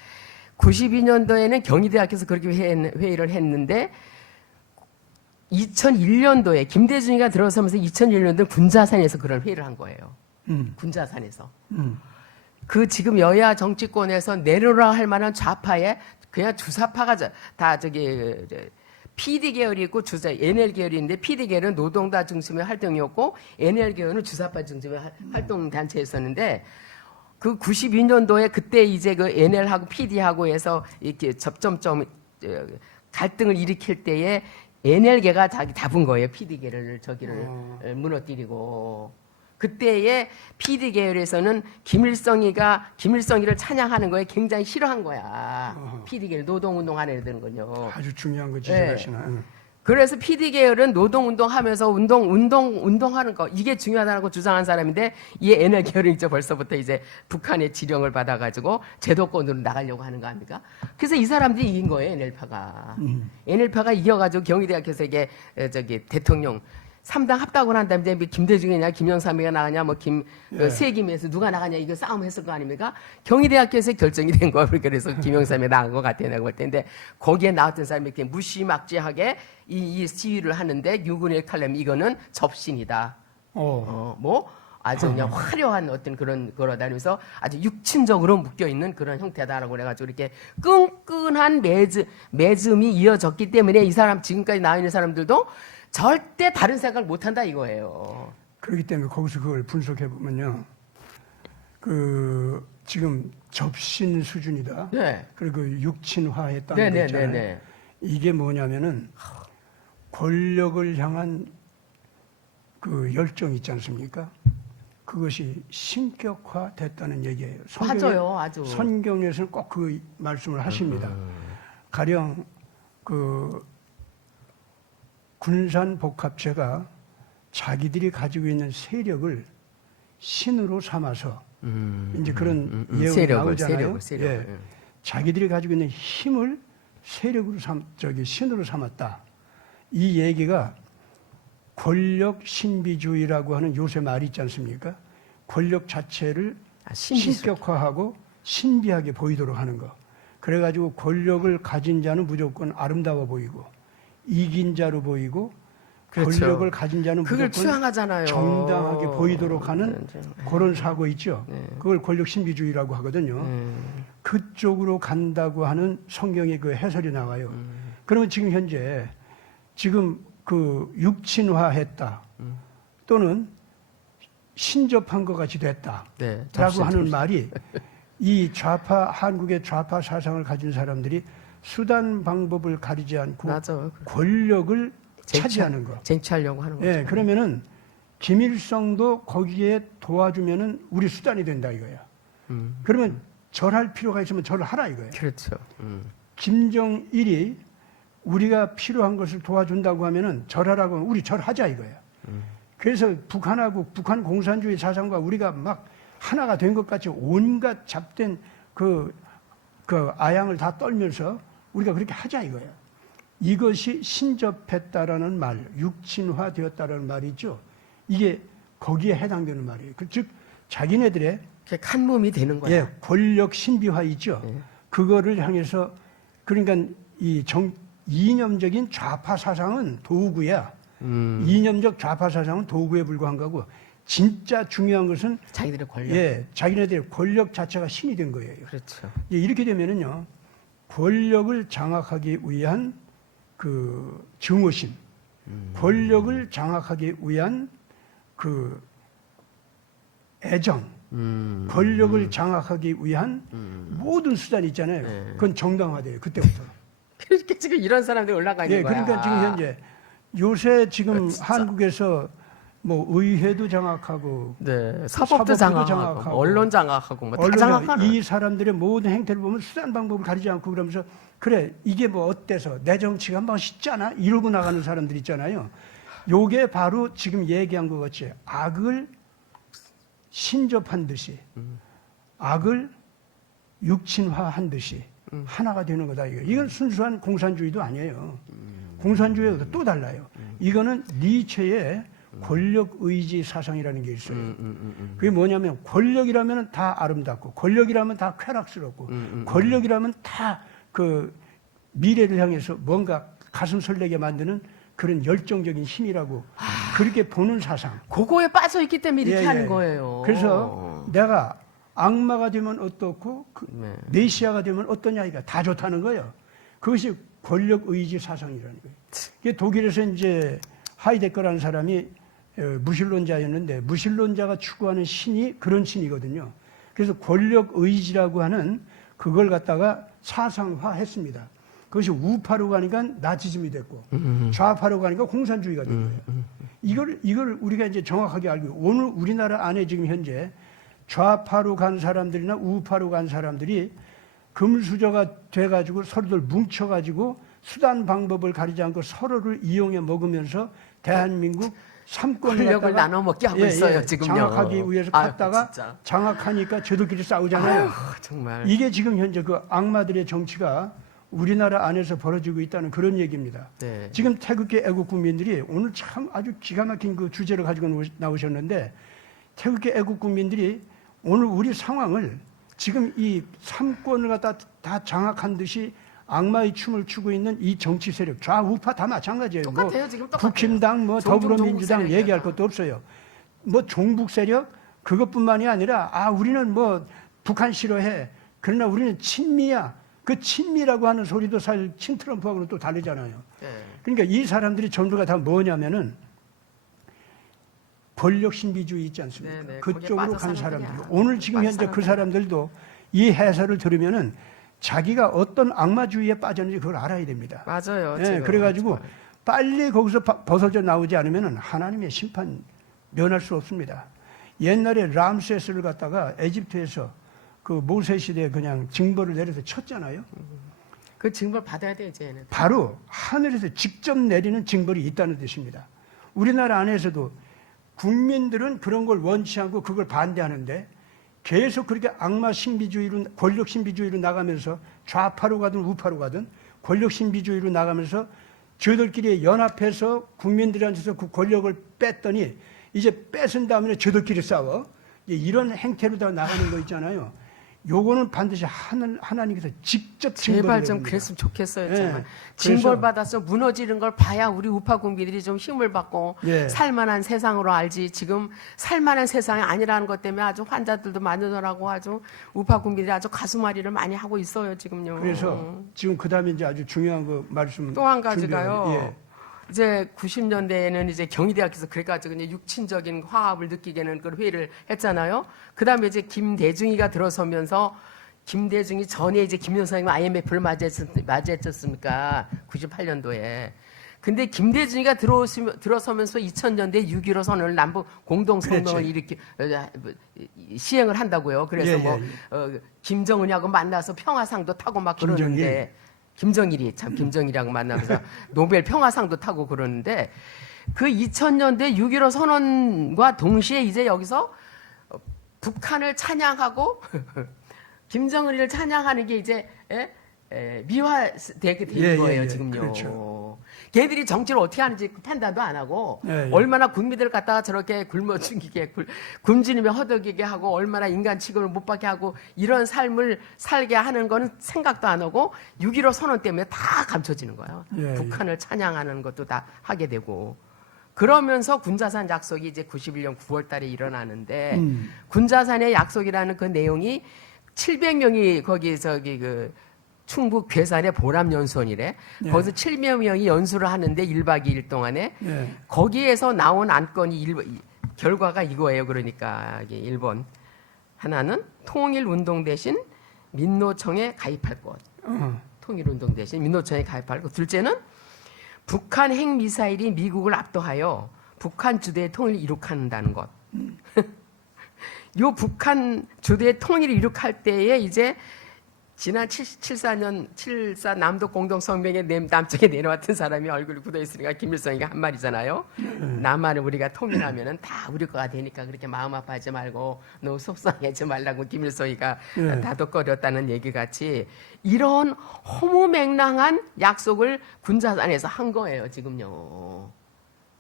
92년도에는 경희대학에서 그렇게 회의를 했는데 2001년도에 김대중이가 들어서면서 2001년도에 군자산에서 그런 회의를 한 거예요. 군자산에서. 그 지금 여야 정치권에서 내려라 할 만한 좌파에 그냥 주사파가 다 PD 계열이 있고 NL 계열이 있는데 PD 계열은 노동자 중심의 활동이었고 NL 계열은 주사파 중심의 활동 단체였었는데 그 92년도에 그때 이제 그 NL하고 PD하고 해서 이렇게 접점점 갈등을 일으킬 때에 NL계가 자기 잡은 거예요. PD계를 무너뜨리고. 그때의 PD 계열에서는 김일성이를 찬양하는 거에 굉장히 싫어한 거야. PD 계열 노동운동하는 애들은요. 아주 중요한 거 지적하시나. 응. 그래서 PD 계열은 노동운동하면서 운동하는 거 이게 중요하다고 주장한 사람인데 이 NL 계열은 이제 벌써부터 이제 북한의 지령을 받아가지고 제도권으로 나가려고 하는 거 아닙니까? 그래서 이 사람들이 이긴 거예요. NL파가. NL파가 이겨가지고 경희대학에서 이게 대통령 3당 합당을 한 다음에 김대중이냐 김영삼이가 나가냐 세김에서 누가 나가냐 이거 싸움했을 거 아닙니까? 경희대학교에서 결정이 된 거예요. 그래서 김영삼이 나간 것 같아요. 내가 볼 텐데 거기에 나왔던 사람이 이렇게 무시막지하게 이 시위를 하는데 유근일 칼럼 이거는 접신이다. 아주 그냥 화려한 어떤 그런 거라다면서 아주 육친적으로 묶여 있는 그런 형태다라고 그래가지고 이렇게 끈끈한 맺음이 이어졌기 때문에 이 사람 지금까지 나와 있는 사람들도 절대 다른 생각을 못한다 이거예요. 그렇기 때문에 거기서 그걸 분석해 보면요, 지금 접신 수준이다. 네. 그리고 육친화했다는 거 있잖아요. 이게 뭐냐면은 권력을 향한 그 열정 있지 않습니까? 그것이 신격화됐다는 얘기예요. 맞아요, 아주. 성경에서는 꼭 그 말씀을 하십니다. 가령 군산복합체가 자기들이 가지고 있는 세력을 신으로 삼아서 이제 그런 예언이 세력을, 나오잖아요. 세력을. 예. 자기들이 가지고 있는 힘을 세력으로 신으로 삼았다. 이 얘기가 권력 신비주의라고 하는 요새 말이 있지 않습니까? 권력 자체를 신격화하고 신비하게 보이도록 하는 거. 그래가지고 권력을 가진 자는 무조건 아름다워 보이고 이긴 자로 보이고 그렇죠. 권력을 가진 자는 그걸 무조건 추앙하잖아요. 정당하게 보이도록 하는 네. 그런 사고 있죠. 네. 그걸 권력 신비주의라고 하거든요. 그쪽으로 간다고 하는 성경의 그 해설이 나와요. 그러면 지금 현재 지금 그 육친화했다 또는 신접한 것 같이 됐다라고 네, 하는 말이 이 한국의 좌파 사상을 가진 사람들이 수단 방법을 가리지 않고 맞아. 권력을 차지하는 거. 쟁취하려고 하는 거죠. 예, 그러면은 김일성도 거기에 도와주면은 우리 수단이 된다 이거야. 그러면 절할 필요가 있으면 절을 하라 이거야. 그렇죠. 김정일이 우리가 필요한 것을 도와준다고 하면은 절하라고 하면 우리 절하자 이거야. 그래서 북한하고 북한 공산주의 사상과 우리가 막 하나가 된 것 같이 온갖 잡된 그 아양을 다 떨면서 우리가 그렇게 하자 이거야. 이것이 신접했다라는 말, 육친화되었다라는 말이 있죠. 이게 거기에 해당되는 말이에요. 즉 자기네들의 한 몸이 되는 거야. 예, 권력 신비화 있죠. 네. 그거를 향해서 그러니까 이 이념적인 좌파 사상은 도구야. 이념적 좌파 사상은 도구에 불과한 거고 진짜 중요한 것은 자기들의 권력. 예, 자기네들의 권력 자체가 신이 된 거예요. 그렇죠. 예, 이렇게 되면은요, 권력을 장악하기 위한 그 증오심, 권력을 장악하기 위한 그 애정, 권력을 장악하기 위한 모든 수단이 있잖아요. 네. 그건 정당화돼요. 그때부터. 그렇게 지금 이런 사람들이 올라가 있는 예, 거야. 그러니까 지금 현재 요새 지금 진짜. 한국에서 뭐 의회도 장악하고 네, 사법부도 사법도 장악하고, 장악하고, 언론 장악하고 뭐 다 언론에 장악하는. 이 사람들의 모든 행태를 보면 수단 방법을 가리지 않고 그러면서 그래 이게 뭐 어때서 내 정치가 멋있잖아 이러고 나가는 사람들 있잖아요. 요게 바로 지금 얘기한 것 같이 악을 신접한 듯이 악을 육친화한 듯이 하나가 되는 거다. 이건 순수한 공산주의도 아니에요. 공산주의가 또 달라요. 이거는 니체의 권력 의지 사상이라는 게 있어요. 그게 뭐냐면 권력이라면 다 아름답고 권력이라면 다 쾌락스럽고 권력이라면 다 그 미래를 향해서 뭔가 가슴 설레게 만드는 그런 열정적인 힘이라고 그렇게 보는 사상. 그거에 빠져 있기 때문에 이렇게 예, 하는 예. 거예요. 그래서 내가 악마가 되면 어떻고 네. 메시아가 되면 어떠냐 이가 다 좋다는 거예요. 그것이 권력 의지 사상이라는 거예요. 이게 독일에서 이제 하이데커라는 사람이 무신론자였는데 무신론자가 추구하는 신이 그런 신이거든요. 그래서 권력 의지라고 하는 그걸 갖다가 사상화했습니다. 그것이 우파로 가니까 나치즘이 됐고 좌파로 가니까 공산주의가 된 거예요. 이걸 우리가 이제 정확하게 알고 오늘 우리나라 안에 지금 현재 좌파로 간 사람들이나 우파로 간 사람들이 금수저가 돼가지고 서로들 뭉쳐가지고 수단 방법을 가리지 않고 서로를 이용해 먹으면서 대한민국 삼권을 권력을 나눠 먹게 하고 있어요, 지금요. 장악하기 위해서 아유, 갔다가 진짜. 장악하니까 저들끼리 싸우잖아요. 아유, 정말. 이게 지금 현재 그 악마들의 정치가 우리나라 안에서 벌어지고 있다는 그런 얘기입니다. 네. 지금 태극기 애국 국민들이 오늘 참 아주 기가 막힌 그 주제를 가지고 나오셨는데 태극기 애국 국민들이 오늘 우리 상황을 지금 이 삼권을 갖다 다 장악한 듯이 악마의 춤을 추고 있는 이 정치 세력 좌우파 다 마찬가지예요. 똑같아요, 지금 똑같아요. 국힘당 뭐 종북 더불어민주당 세력이야. 얘기할 것도 없어요. 뭐 종북 세력 그것뿐만이 아니라 우리는 뭐 북한 싫어해. 그러나 우리는 친미야. 그 친미라고 하는 소리도 사실 친트럼프하고는 또 다르잖아요. 네. 그러니까 이 사람들이 전부가 다 뭐냐면은 권력 신비주의 있지 않습니까? 네, 네. 거기에 그쪽으로 빠져 간 사는 사람들. 거야. 오늘 지금 빠져 현재 그 사는 사람들도 이 해설을 들으면은 자기가 어떤 악마주의에 빠졌는지 그걸 알아야 됩니다. 맞아요. 예, 지금. 그래가지고 정말. 빨리 거기서 벗어져 나오지 않으면은 하나님의 심판 면할 수 없습니다. 옛날에 람세스를 갖다가 에집트에서 그 모세 시대에 그냥 징벌을 내려서 쳤잖아요. 그 징벌 받아야 돼 이제는. 바로 하늘에서 직접 내리는 징벌이 있다는 뜻입니다. 우리나라 안에서도 국민들은 그런 걸 원치 않고 그걸 반대하는데 계속 그렇게 악마 신비주의로, 권력 신비주의로 나가면서 좌파로 가든 우파로 가든 권력 신비주의로 나가면서 저들끼리 연합해서 국민들한테서 그 권력을 뺐더니 이제 뺏은 다음에 저들끼리 싸워. 이런 행태로 다 나가는 거 있잖아요. 요거는 반드시 하나님께서 직접 제발 징벌을 좀 내립니다. 그랬으면 좋겠어요. 예. 정말 그래서- 징벌 받아서 무너지는 걸 봐야 우리 우파 국민들이 좀 힘을 받고 예. 살만한 세상으로 알지. 지금 살만한 세상이 아니라는 것 때문에 아주 환자들도 많으더라고. 아주 우파 국민들이 아주 가슴앓이를 많이 하고 있어요 지금요. 그래서 지금 그다음에 이제 아주 중요한 거 말씀 또 한 가지가요. 준비해요. 이제 90년대에는 이제 경희대학에서 그래가지고 이제 육친적인 화합을 느끼게는 그 회의를 했잖아요. 그 다음에 이제 김대중이가 들어서면서 김대중이 전에 이제 김영삼이 IMF를 맞이했었습니까? 98년도에. 근데 김대중이가 들어서면서 2000년대 6.15 선언을 남북 공동성명을 그랬지. 시행을 한다고요. 그래서 예, 뭐 예. 김정은하고 만나서 평화상도 타고 막 김정일. 그러는데 김정일이 참 김정일하고 만나면서 노벨 평화상도 타고 그러는데 그 2000년대 6.15 선언과 동시에 이제 여기서 북한을 찬양하고 김정은이를 찬양하는 게 이제 미화되게 된 예, 거예요 예, 예. 지금요. 그렇죠. 걔들이 정치를 어떻게 하는지 판단도 안 하고 예, 예. 얼마나 국민들을 갖다가 저렇게 굶어 죽이게 굶주리며 허덕이게 하고 얼마나 인간 취급을 못 받게 하고 이런 삶을 살게 하는 거는 생각도 안 하고 6.15 선언 때문에 다 감춰지는 거예요. 예, 북한을 찬양하는 것도 다 하게 되고 그러면서 군자산 약속이 이제 91년 9월 달에 일어나는데 군자산의 약속이라는 그 내용이 700명이 거기 그 충북 괴산의 보람연수원이래. 예. 거기서 700명이 연수를 하는데 1박 2일 동안에 예. 거기에서 나온 안건이 결과가 이거예요. 그러니까 이게 1번 하나는 통일운동 대신 민노총에 가입할 것. 통일운동 대신 민노총에 가입할 것. 둘째는 북한 핵미사일이 미국을 압도하여 북한 주도의 통일을 이룩한다는 것. 요 북한 주도의 통일을 이룩할 때에 이제 지난 74 남북 공동성명에 남쪽에 내려왔던 사람이 얼굴이 굳어있으니까 김일성이가 한 말이잖아요. 남한을 우리가 통일하면은 다 우리 거가 되니까 그렇게 마음 아파하지 말고 너무 속상해하지 말라고 김일성이가 다독거렸다는 얘기 같이 이런 허무맹랑한 약속을 군자산에서 한 거예요 지금요.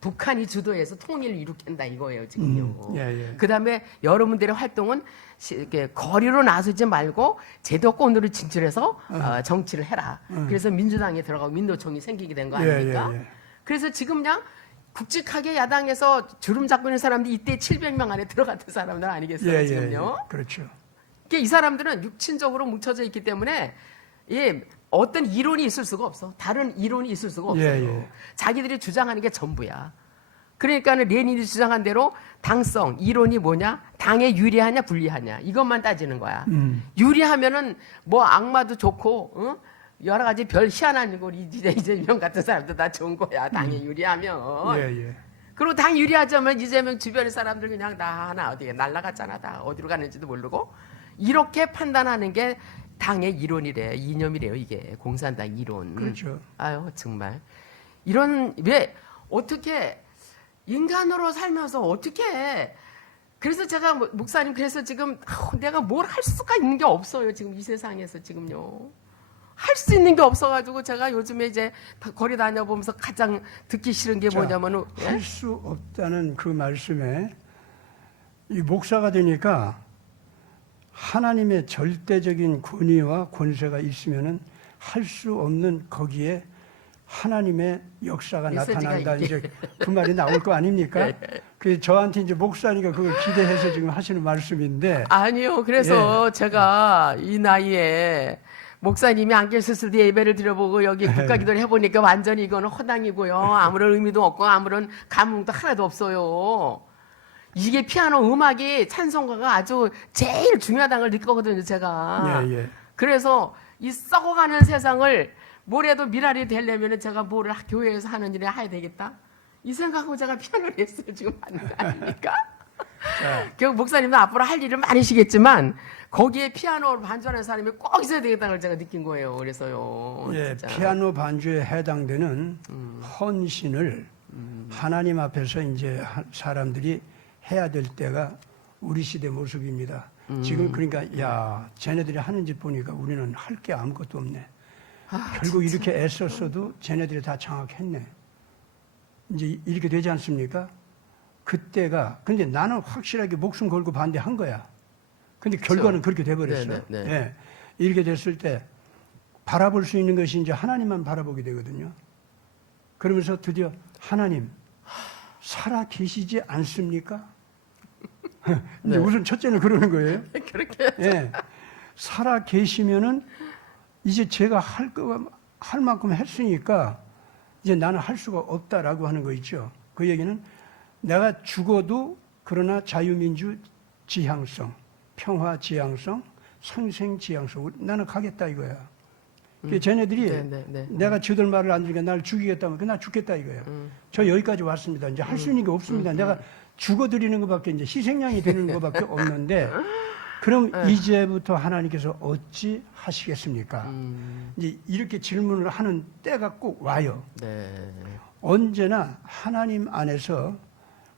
북한이 주도해서 통일을 이룩한다 이거예요 지금요. 예, 예. 그다음에 여러분들의 활동은 이렇게 거리로 나서지 말고 제도권으로 진출해서 정치를 해라. 그래서 민주당에 들어가고 민노총이 생기게 된 거 아닙니까? 예, 예, 예. 그래서 지금 그냥 굵직하게 야당에서 주름 잡고 있는 사람들이 이때 700명 안에 들어갔던 사람들 아니겠어요 예, 예, 지금요? 예. 그렇죠. 이 사람들은 육친적으로 뭉쳐져 있기 때문에 어떤 이론이 있을 수가 없어. 다른 이론이 있을 수가 없어요. 예, 예. 자기들이 주장하는 게 전부야. 그러니까는 레닌이 주장한 대로 당성, 이론이 뭐냐? 당에 유리하냐, 불리하냐. 이것만 따지는 거야. 유리하면은 뭐 악마도 좋고, 여러 가지 별 희한한 거 이재명 같은 사람도 다 좋은 거야. 당에 유리하면. 예, 예. 그리고 당 유리하자면 이재명 주변의 사람들 그냥 다 하나 어디에 날라갔잖아. 다 어디로 가는지도 모르고. 이렇게 판단하는 게 당의 이론이래. 이념이래요, 이게. 공산당 이론. 그렇죠. 아유, 정말. 이런, 왜, 어떻게, 인간으로 살면서 어떻게, 그래서 제가, 목사님, 그래서 지금, 내가 뭘 할 수가 있는 게 없어요. 지금 이 세상에서 지금요. 할 수 있는 게 없어가지고 제가 요즘에 이제 거리 다녀보면서 가장 듣기 싫은 게 뭐냐면은, 할 수 없다는 그 말씀에 이 목사가 되니까 하나님의 절대적인 권위와 권세가 있으면은 할 수 없는 거기에 하나님의 역사가 메시지가 나타난다. 있게. 이제 그 말이 나올 거 아닙니까? 그 저한테 이제 목사니까 그걸 기대해서 지금 하시는 말씀인데 아니요. 그래서 제가 이 나이에 목사님이 안길 수술 뒤에 예배를 드려보고 여기 국가기도를 해보니까 완전히 이거는 허당이고요. 아무런 의미도 없고 아무런 감흥도 하나도 없어요. 이게 피아노 음악이 찬송가가 아주 제일 중요하다는 걸 느꼈거든요, 제가. 예, 예. 그래서 이 썩어가는 세상을 뭐래도 미랄이 되려면 제가 뭐를 교회에서 하는 일을 해야 되겠다. 이 생각하고 제가 피아노를 했어요, 지금 하는 거 아닙니까? 결국 목사님도 앞으로 할 일은 많으시겠지만 거기에 피아노를 반주하는 사람이 꼭 있어야 되겠다는 걸 제가 느낀 거예요. 그래서요. 예, 진짜. 피아노 반주에 해당되는 헌신을 하나님 앞에서 이제 사람들이 해야 될 때가 우리 시대 모습입니다. 지금 그러니까 야 쟤네들이 하는 짓 보니까 우리는 할 게 아무것도 없네. 결국 이렇게 애썼어도 쟤네들이 다 장악했네. 이제 이렇게 되지 않습니까? 그때가 근데 나는 확실하게 목숨 걸고 반대한 거야. 근데 결과는 그렇게 돼버렸어요. 예. 이렇게 됐을 때 바라볼 수 있는 것이 이제 하나님만 바라보게 되거든요. 그러면서 드디어 하나님 살아 계시지 않습니까? 이제 우선 첫째는 그러는 거예요. 그렇게 예. 살아 계시면은 이제 제가 할 만큼 했으니까 이제 나는 할 수가 없다라고 하는 거 있죠. 그 얘기는 내가 죽어도 그러나 자유민주 지향성, 평화 지향성, 상생 지향성 나는 가겠다 이거야. 쟤네들이 내가 저들 말을 안 들으니까 날 죽이겠다면 나 죽겠다 이거야. 저 여기까지 왔습니다. 이제 할 수 있는 게 없습니다. 내가 죽어드리는 것밖에 이제 희생양이 되는 것밖에 없는데 그럼 이제부터 하나님께서 어찌 하시겠습니까? 이제 이렇게 질문을 하는 때가 꼭 와요. 언제나 하나님 안에서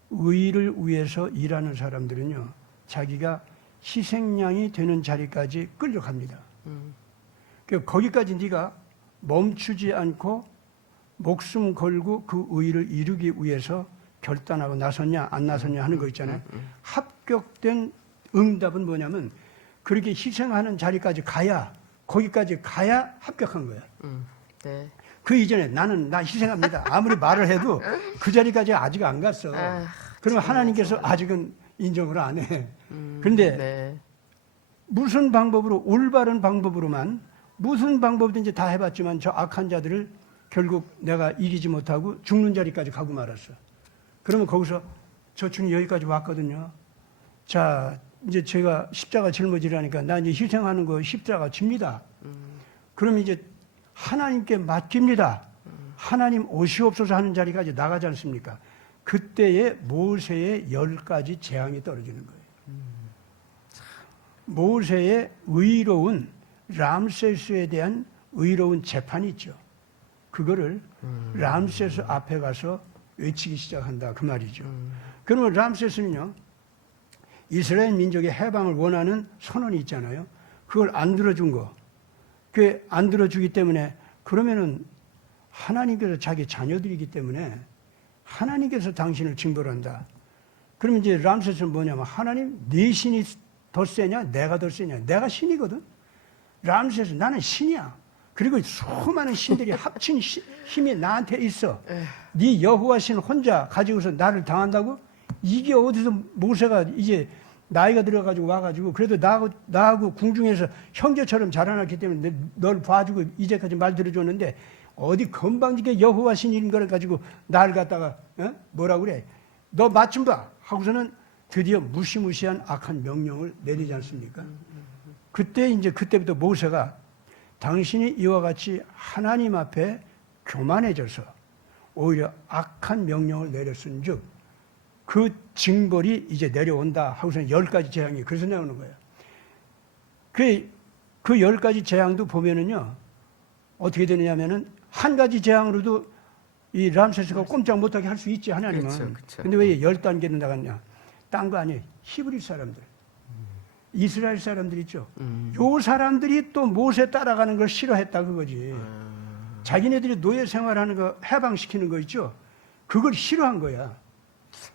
의를 위해서 일하는 사람들은요, 자기가 희생양이 되는 자리까지 끌려갑니다. 거기까지 네가 멈추지 않고 목숨 걸고 그 의를 이루기 위해서 결단하고 나섰냐 안 나섰냐 하는 거 있잖아요. 합격된 응답은 뭐냐면 그렇게 희생하는 자리까지 가야 거기까지 가야 합격한 거야. 그 이전에 나는 나 희생합니다. 아무리 말을 해도 그 자리까지 아직 안 갔어. 그러면 하나님께서 아직은 인정을 안 해. 그런데 무슨 방법으로 올바른 방법으로만 무슨 방법든지 다 해봤지만 저 악한 자들을 결국 내가 이기지 못하고 죽는 자리까지 가고 말았어. 그러면 거기서 저 주님 여기까지 왔거든요. 자 이제 제가 십자가 짊어지라니까 나 이제 희생하는 거 십자가 집니다. 그럼 이제 하나님께 맡깁니다. 하나님 오시옵소서 하는 자리까지 나가지 않습니까? 그때에 모세의 10가지 재앙이 떨어지는 거예요. 모세의 의로운 람세스에 대한 의로운 재판이 있죠. 그거를 람세스 앞에 가서 외치기 시작한다 그 말이죠. 그러면 람세스는요, 이스라엘 민족의 해방을 원하는 선언이 있잖아요. 그걸 안 들어준 거. 그 안 들어주기 때문에 그러면은 하나님께서 자기 자녀들이기 때문에 하나님께서 당신을 징벌한다. 그러면 이제 람세스는 뭐냐면 하나님 네 신이 더 세냐 내가 더 세냐. 내가 신이거든. 람세스 나는 신이야. 그리고 수많은 신들이 합친 힘이 나한테 있어. 네 여호와 신 혼자 가지고서 나를 당한다고? 이게 어디서 모세가 이제 나이가 들어가지고 와가지고 그래도 나하고 궁중에서 형제처럼 자라났기 때문에 널 봐주고 이제까지 말 들어줬는데 어디 건방지게 여호와 신인 걸 가지고 나를 갖다가 뭐라고 그래? 너 맞춤 봐 하고서는 드디어 무시무시한 악한 명령을 내리지 않습니까? 그때부터 모세가 당신이 이와 같이 하나님 앞에 교만해져서 오히려 악한 명령을 내렸은즉 그 징벌이 이제 내려온다 하고서는 10가지 재앙이 그래서 나오는 거예요. 그 10가지 재앙도 보면은요 어떻게 되느냐면은 한 가지 재앙으로도 이 람세스가 꼼짝 못하게 할 수 있지 하나님은. 근데 왜 10단계로 나갔냐? 딴 거 아니에요. 히브리 사람들. 이스라엘 사람들 있죠. 요 사람들이 또 모세 따라가는 걸 싫어했다 그거지. 자기네들이 노예 생활하는 거 해방시키는 거 있죠. 그걸 싫어한 거야.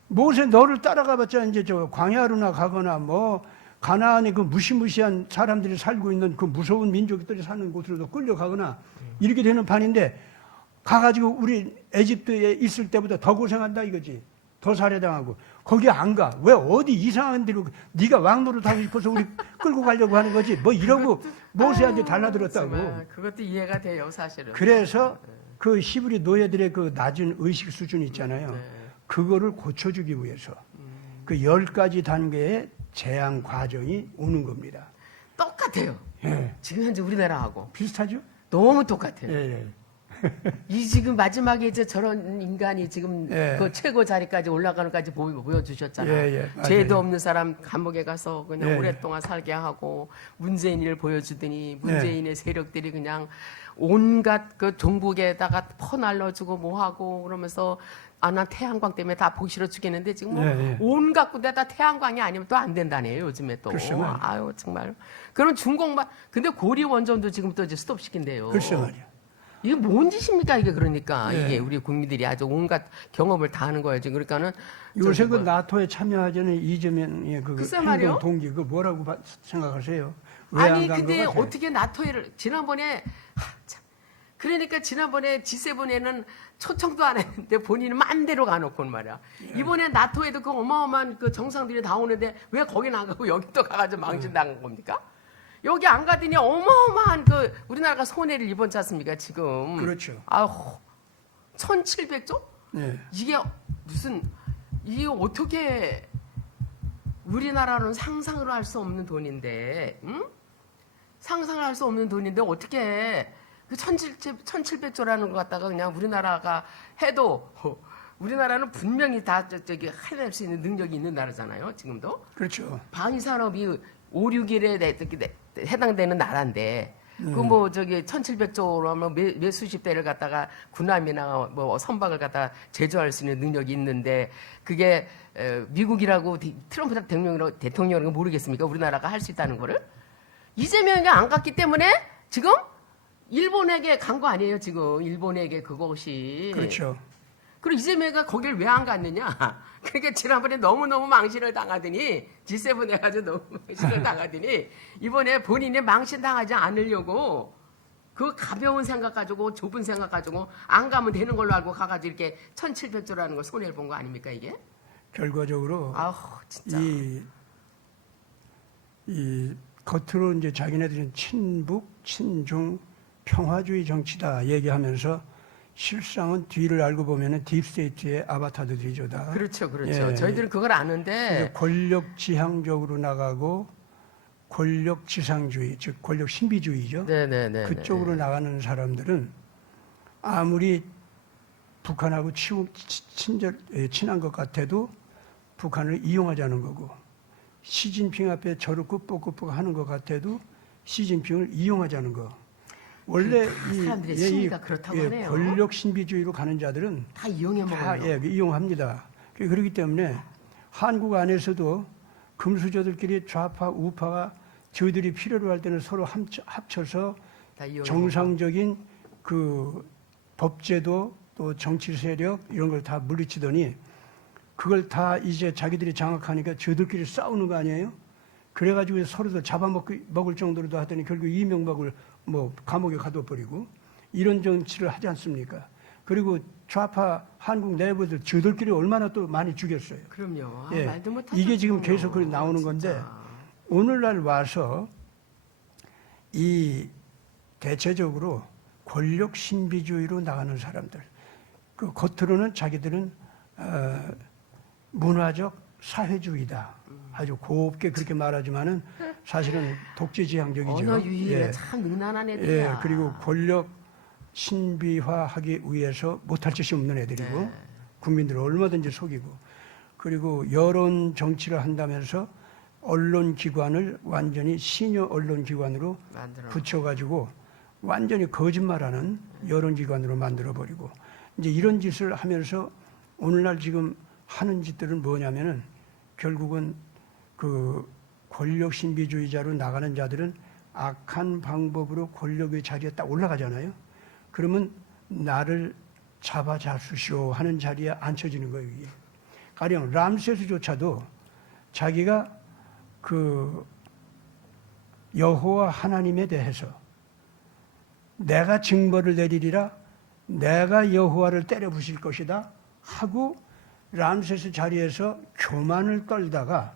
모세 너를 따라가봤자 이제 저 광야로나 가거나 뭐 가나안에 그 무시무시한 사람들이 살고 있는 그 무서운 민족들이 사는 곳으로도 끌려가거나 이렇게 되는 판인데 가가지고 우리 에집트에 있을 때보다 더 고생한다 이거지. 더 살해당하고 거기 안 가. 왜 어디 이상한 데로 네가 왕노릇 하고 싶어서 우리 끌고 가려고 하는 거지. 뭐 이러고 모세한테 달라들었다고. 그것도 이해가 돼요 사실은. 그래서 그 히브리 노예들의 그 낮은 의식 수준 있잖아요. 그거를 고쳐주기 위해서 그 10가지 단계의 재앙 과정이 오는 겁니다. 똑같아요. 지금 현재 우리나라하고 비슷하죠? 너무 똑같아요. 이 지금 마지막에 이제 저런 인간이 지금 예. 그 최고 자리까지 올라가는까지 보여주셨잖아요. 예, 맞아요. 죄도 없는 사람 감옥에 가서 그냥 예. 오랫동안 살게 하고 문재인을 보여주더니 네. 문재인의 세력들이 그냥 온갖 그 종북에다가 퍼날려주고 뭐하고 그러면서 난 태양광 때문에 다 보기 싫어 죽겠는데 지금 뭐 예. 온갖 군데다 태양광이 아니면 또 안 된다네요 요즘에 또. 글쎄 말이야. 아유 정말. 그럼 중공만 근데 고리 원전도 지금 또 이제 스톱 시킨대요. 글쎄 말이야. 이게 뭔 짓입니까 이게 그러니까 예. 이게 우리 국민들이 아주 온갖 경험을 다 하는 거예요 지금 그러니까는 요새 저기 그 뭐, 나토에 참여하자는 이재명의 그 글쎄 행동 말이요. 동기 그 뭐라고 생각하세요? 왜 안 아니 간 근데 것 같아요? 어떻게 나토에를 지난번에 참. 그러니까 지난번에 G7에는 초청도 안 했는데 본인은 마음대로 가놓고는 말이야. 예. 이번에 나토에도 그 어마어마한 그 정상들이 다 오는데 왜 거기는 안 가고 여기 또 가가지고 망신당한 겁니까? 여기 안 가더니 어마어마한 그 우리나라가 손해를 입었지 않습니까 지금. 그렇죠. 아우 1,700조? 네. 이게 무슨 이게 어떻게 우리나라는 상상을 할 수 없는 돈인데, 응? 상상을 할 수 없는 돈인데 어떻게 그 1,700조라는 거 갖다가 그냥 우리나라가 해도 우리나라는 분명히 다 저기 해낼 수 있는 능력이 있는 나라잖아요. 지금도 그렇죠. 방위 산업이 5, 6일에 해당되는 나라인데. 그 뭐 저기 1,700조로 하면 몇 수십 대를 갖다가 군함이나 뭐 선박을 갖다 제조할 수 있는 능력이 있는데 그게 미국이라고 트럼프 대통령이라고 모르겠습니까? 우리나라가 할 수 있다는 거를 이재명이 안 갔기 때문에 지금 일본에게 간 거 아니에요? 지금 일본에게 그것이 그렇죠. 그리고 이재명이가 거길 왜 안 갔느냐? 그러니까 지난번에 너무너무 망신을 당하더니 G7 해가지고 너무 망신을 당하더니 이번에 본인이 망신 당하지 않으려고 그 가벼운 생각 가지고 좁은 생각 가지고 안 가면 되는 걸로 알고 가가지고 이렇게 1,700조라는 걸 손해를 본 거 아닙니까 이게? 결과적으로 아우 진짜. 이 겉으로 이제 자기네들은 친북, 친중, 평화주의 정치다 얘기하면서 실상은 뒤를 알고 보면은 딥스테이트의 아바타들이죠 다. 그렇죠, 그렇죠. 예. 저희들은 그걸 아는데 이제 권력 지향적으로 나가고 권력 지상주의, 즉 권력 신비주의죠. 네네네. 그쪽으로 나가는 사람들은 아무리 북한하고 친한 것 같아도 북한을 이용하자는 거고 시진핑 앞에 저를 꾹꾹꾹 하는 것 같아도 시진핑을 이용하자는 거. 원래 사람들의 심리가 그렇다고 하네요. 권력 신비주의로 가는 자들은 다 이용해 다 먹어요. 이용합니다. 그렇기 때문에 한국 안에서도 금수저들끼리 좌파 우파가 저희들이 필요로 할 때는 서로 합쳐서 다 이용해 정상적인 그 법제도 또 정치 세력 이런 걸 다 물리치더니 그걸 다 이제 자기들이 장악하니까 저들끼리 싸우는 거 아니에요? 그래가지고 서로도 잡아먹을 정도로도 하더니 결국 이명박을 뭐 감옥에 가둬버리고 이런 정치를 하지 않습니까? 그리고 좌파 한국 내부들 저들끼리 얼마나 또 많이 죽였어요. 그럼요. 아, 예, 말도 못하죠. 이게 지금 계속 그렇게 나오는 건데 진짜. 오늘날 와서 이 대체적으로 권력 신비주의로 나가는 사람들, 그 겉으로는 자기들은 문화적 사회주의다. 아주 곱게 그렇게 말하지만은 사실은 독재지향적이죠. 언어 유희가 예. 참 능란한 애들이야. 예, 그리고 권력 신비화하기 위해서 못할 짓이 없는 애들이고 네. 국민들을 얼마든지 속이고 그리고 여론 정치를 한다면서 언론기관을 완전히 신여 언론기관으로 만들어. 붙여가지고 완전히 거짓말하는 여론기관으로 만들어버리고 이제 이런 짓을 하면서 오늘날 지금 하는 짓들은 뭐냐면은 결국은 그 권력 신비주의자로 나가는 자들은 악한 방법으로 권력의 자리에 딱 올라가잖아요. 그러면 나를 잡아 잡수시오 하는 자리에 앉혀지는 거예요. 이게. 가령 람세스조차도 자기가 그 여호와 하나님에 대해서 내가 징벌을 내리리라 내가 여호와를 때려 부실 것이다 하고 람세스 자리에서 교만을 떨다가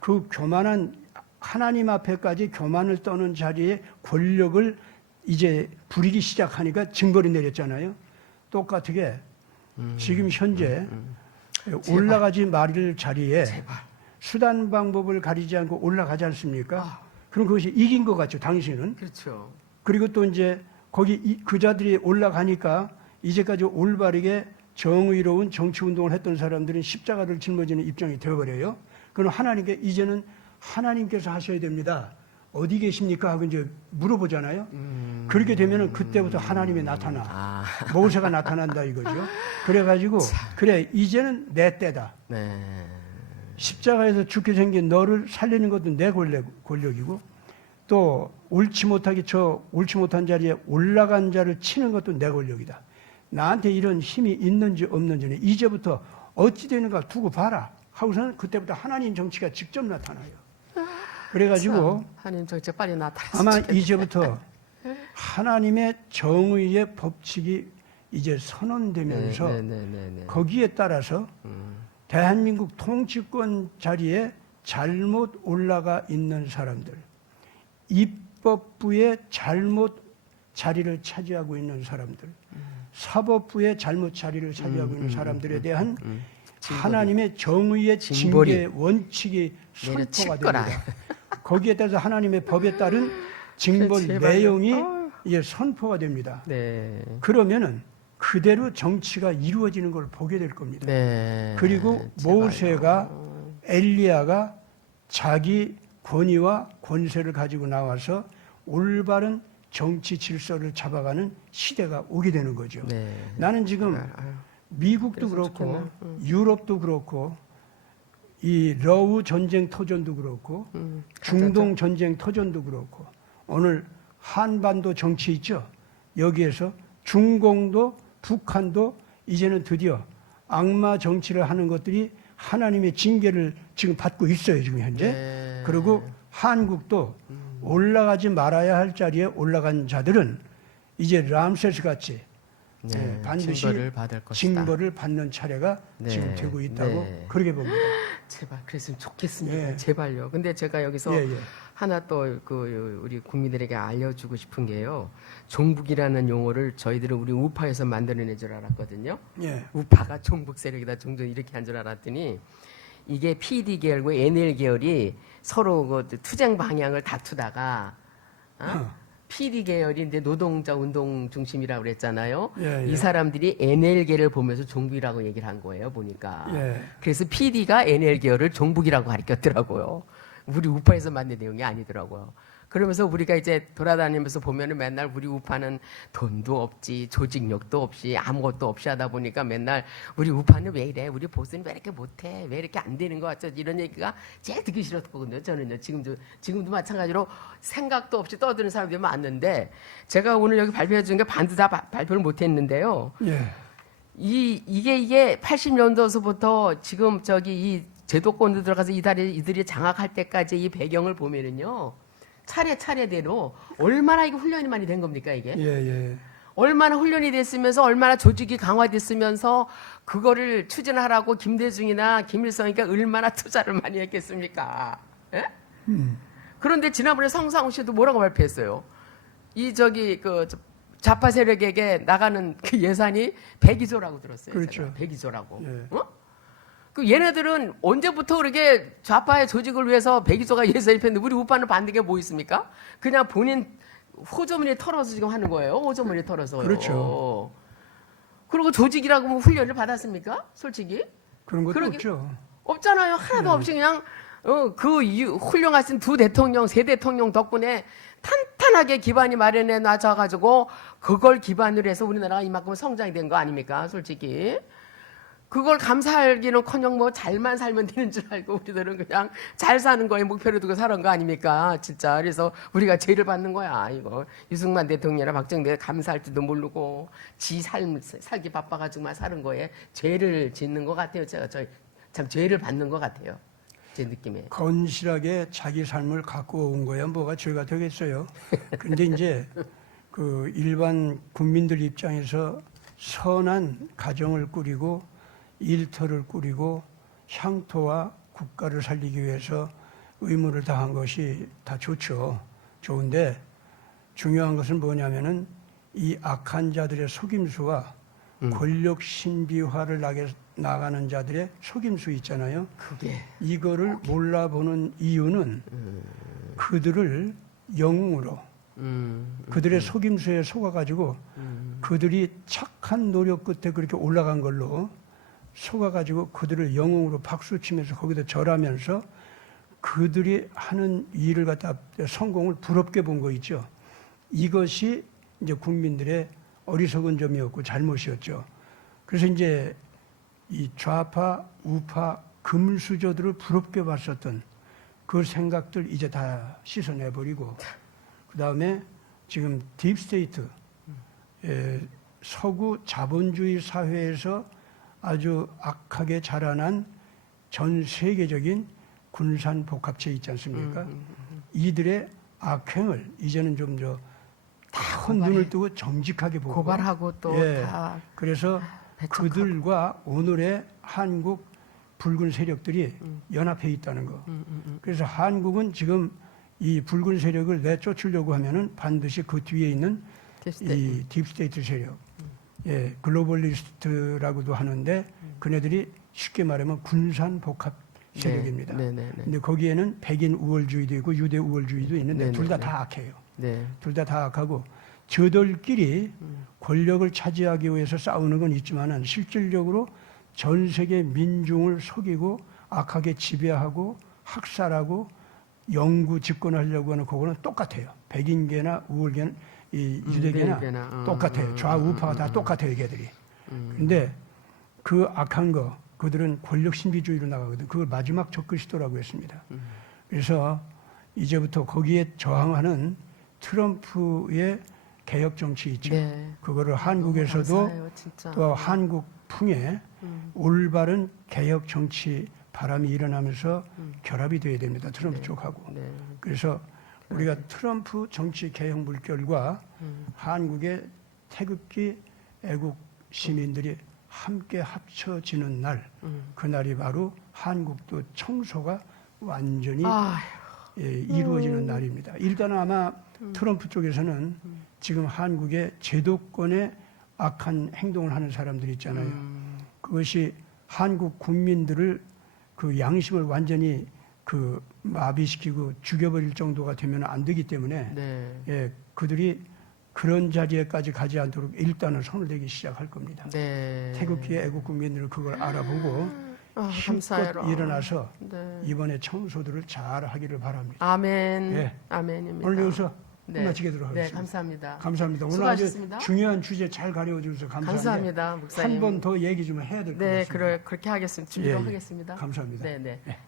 그 교만한 하나님 앞에까지 교만을 떠는 자리에 권력을 이제 부리기 시작하니까 징벌이 내렸잖아요. 똑같게 지금 현재 올라가지 말을 자리에 제발. 수단 방법을 가리지 않고 올라가지 않습니까? 그럼 그것이 이긴 것 같죠, 당신은. 그렇죠. 그리고 또 이제 거기 그 자들이 올라가니까 이제까지 올바르게 정의로운 정치 운동을 했던 사람들은 십자가를 짊어지는 입장이 되어버려요. 그럼 하나님께 이제는 하나님께서 하셔야 됩니다. 어디 계십니까? 하고 이제 물어보잖아요. 그렇게 되면은 그때부터 하나님이 나타나. 모세가 나타난다 이거죠. 그래가지고 그래 이제는 내 때다. 네. 십자가에서 죽게 생긴 너를 살리는 것도 내 권력이고 또 옳지 못한 자리에 올라간 자를 치는 것도 내 권력이다. 나한테 이런 힘이 있는지 없는지는 이제부터 어찌 되는가 두고 봐라 하고서는 그때부터 하나님 정치가 직접 나타나요. 그래가지고 하나님 정치 빨리 나타나. 아마 이제부터 하나님의 정의의 법칙이 이제 선언되면서 거기에 따라서 대한민국 통치권 자리에 잘못 올라가 있는 사람들, 입법부의 잘못 자리를 차지하고 있는 사람들, 사법부의 잘못 자리를 차지하고 있는 사람들에 대한 하나님의 정의의 징계 원칙이 선포가 됩니다. 거기에 따라서 하나님의 법에 따른 징벌 내용이 이제 선포가 됩니다. 네. 그러면은 그대로 정치가 이루어지는 걸 보게 될 겁니다. 네. 그리고 모세가 엘리야가 자기 권위와 권세를 가지고 나와서 올바른 정치 질서를 잡아가는 시대가 오게 되는 거죠. 네. 나는 지금 미국도 그렇고 유럽도 그렇고 이 러우 전쟁 터전도 그렇고 중동 전쟁 터전도 그렇고 오늘 한반도 정치 있죠. 여기에서 중공도 북한도 이제는 드디어 악마 정치를 하는 것들이 하나님의 징계를 지금 받고 있어요. 지금 현재. 네. 그리고 한국도 올라가지 말아야 할 자리에 올라간 자들은 이제 람세스 같이 반드시 징벌을 받는 차례가 지금 되고 있다고 그렇게 봅니다. 제발 그랬으면 좋겠습니다. 예. 제발요. 근데 제가 여기서 하나 또 우리 국민들에게 알려주고 싶은 게요. 종북이라는 용어를 저희들은 우리 우파에서 만들어낸 줄 알았거든요. 예. 우파가 종북 세력이다 종전 이렇게 한 줄 알았더니 이게 PD 계열과 NL 계열이 서로 그 투쟁 방향을 다투다가 PD 계열이 이제 노동자 운동 중심이라고 그랬잖아요. 이 사람들이 NL계를 보면서 종북이라고 얘기를 한 거예요, 보니까. 그래서 PD가 NL계열을 종북이라고 가르쳤더라고요. 우리 우파에서 만든 내용이 아니더라고요. 그러면서 우리가 이제 돌아다니면서 보면은 맨날 우리 우파는 돈도 없지, 조직력도 없이 아무것도 없이 하다 보니까 맨날 우리 우파는 왜 이래? 우리 보수는 왜 이렇게 못해? 왜 이렇게 안 되는 거 같죠? 이런 얘기가 제일 듣기 싫었거든요. 저는요. 지금도 마찬가지로 생각도 없이 떠드는 사람들이 많은데 제가 오늘 여기 발표해 준 게 반도 다 발표를 못 했는데요. 이게 80년도서부터 지금 이 제도권도 들어가서 이들이 장악할 때까지 이 배경을 보면은요. 차례대로 얼마나 이게 훈련이 많이 된 겁니까 이게? 얼마나 훈련이 됐으면서 얼마나 조직이 강화됐으면서 그거를 추진하라고 김대중이나 김일성이니까 얼마나 투자를 많이 했겠습니까? 예? 그런데 지난번에 성상훈 씨도 뭐라고 발표했어요? 좌파 세력에게 나가는 그 예산이 102조라고 들었어요. 그렇죠. 102조라고. 어? 그 얘네들은 언제부터 그렇게 좌파의 조직을 위해서 102조가 예산이 폈는데 우리 우파는 받는 게 뭐 있습니까? 그냥 본인 호주머니 털어서 지금 하는 거예요. 호주머니 털어서. 그렇죠. 그리고 조직이라고 뭐 훈련을 받았습니까? 솔직히. 그런 것도 없죠. 없잖아요. 하나도 없이 그냥 훌륭하신 세 대통령 덕분에 탄탄하게 기반이 마련해 놔져가지고 그걸 기반으로 해서 우리나라가 이만큼 성장이 된 거 아닙니까? 솔직히. 그걸 감사하기는커녕 뭐 잘만 살면 되는 줄 알고 우리들은 그냥 잘 사는 거에 목표를 두고 살은 거 아닙니까? 진짜. 그래서 우리가 죄를 받는 거야. 이거 유승만 대통령이나 박정희가 감사할 줄도 모르고 지 살기 바빠가지고만 사는 거에 죄를 짓는 것 같아요. 제가 참 죄를 받는 것 같아요. 제 느낌에. 건실하게 자기 삶을 갖고 온 거야 뭐가 죄가 되겠어요. 그런데 이제 그 일반 국민들 입장에서 선한 가정을 꾸리고 일터를 꾸리고 향토와 국가를 살리기 위해서 의무를 다한 것이 다 좋죠. 좋은데 중요한 것은 뭐냐면은 이 악한 자들의 속임수와 권력 신비화를 나가는 자들의 속임수 있잖아요. 이거를 몰라보는 이유는 그들을 영웅으로 그들의 속임수에 속아가지고 그들이 착한 노력 끝에 그렇게 올라간 걸로 속아가지고 그들을 영웅으로 박수치면서 거기다 절하면서 그들이 하는 일을 갖다 성공을 부럽게 본 거 있죠. 이것이 이제 국민들의 어리석은 점이었고 잘못이었죠. 그래서 이제 이 좌파, 우파, 금수저들을 부럽게 봤었던 그 생각들 이제 다 씻어내버리고 그 다음에 지금 딥스테이트, 서구 자본주의 사회에서 아주 악하게 자라난 전 세계적인 군산 복합체 있지 않습니까? 이들의 악행을 이제는 좀 큰 눈을 뜨고 정직하게 보고 고발하고 또 다 그래서 배척하고. 그들과 오늘의 한국 붉은 세력들이 연합해 있다는 거. 그래서 한국은 지금 이 붉은 세력을 내쫓으려고 하면은 반드시 그 뒤에 있는 이 딥스테이트 세력, 글로벌리스트라고도 하는데 그네들이 쉽게 말하면 군산 복합 세력입니다. 근데 거기에는 백인 우월주의도 있고 유대 우월주의도 있는데 둘 다 악해요. 둘 다 악하고 저들끼리 권력을 차지하기 위해서 싸우는 건 있지만은 실질적으로 전 세계 민중을 속이고 악하게 지배하고 학살하고 영구 집권하려고 하는 그거는 똑같아요. 백인계나 우월계는 이 유대계나 똑같아요. 좌우파가 다 똑같아요, 걔들이. 근데 그 악한 거 그들은 권력 신비주의로 나가거든. 그걸 마지막 적그리스도라고 했습니다. 그래서 이제부터 거기에 저항하는 트럼프의 개혁 정치 있죠. 그거를 한국에서도 감사해요, 진짜. 또 한국풍의 올바른 개혁 정치 바람이 일어나면서 결합이 돼야 됩니다. 트럼프 쪽하고. 그래서 우리가 트럼프 정치 개혁 물결과 한국의 태극기 애국 시민들이 함께 합쳐지는 날, 그날이 바로 한국도 청소가 완전히 이루어지는 날입니다. 일단은 아마 트럼프 쪽에서는 지금 한국의 제도권에 악한 행동을 하는 사람들이 있잖아요. 그것이 한국 국민들을 그 양심을 완전히 그 마비시키고 죽여버릴 정도가 되면 안 되기 때문에 그들이 그런 자리에까지 가지 않도록 일단은 손을 대기 시작할 겁니다. 태극기의 애국 국민들은 그걸 알아보고 힘껏 일어나서 이번에 청소들을 잘 하기를 바랍니다. 아멘. 아멘입니다. 오늘 여기서 끝마치도록 하겠습니다. 감사합니다. 감사합니다. 오늘 수고하셨습니다. 아주 중요한 주제 잘 가려주셔서 감사합니다. 목사님. 한 번 더 얘기 좀 해야 될 것 같습니다. 그렇게 하겠습니다. 준비로 하겠습니다. 감사합니다.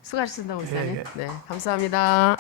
수고하셨습니다, 목사님. 감사합니다.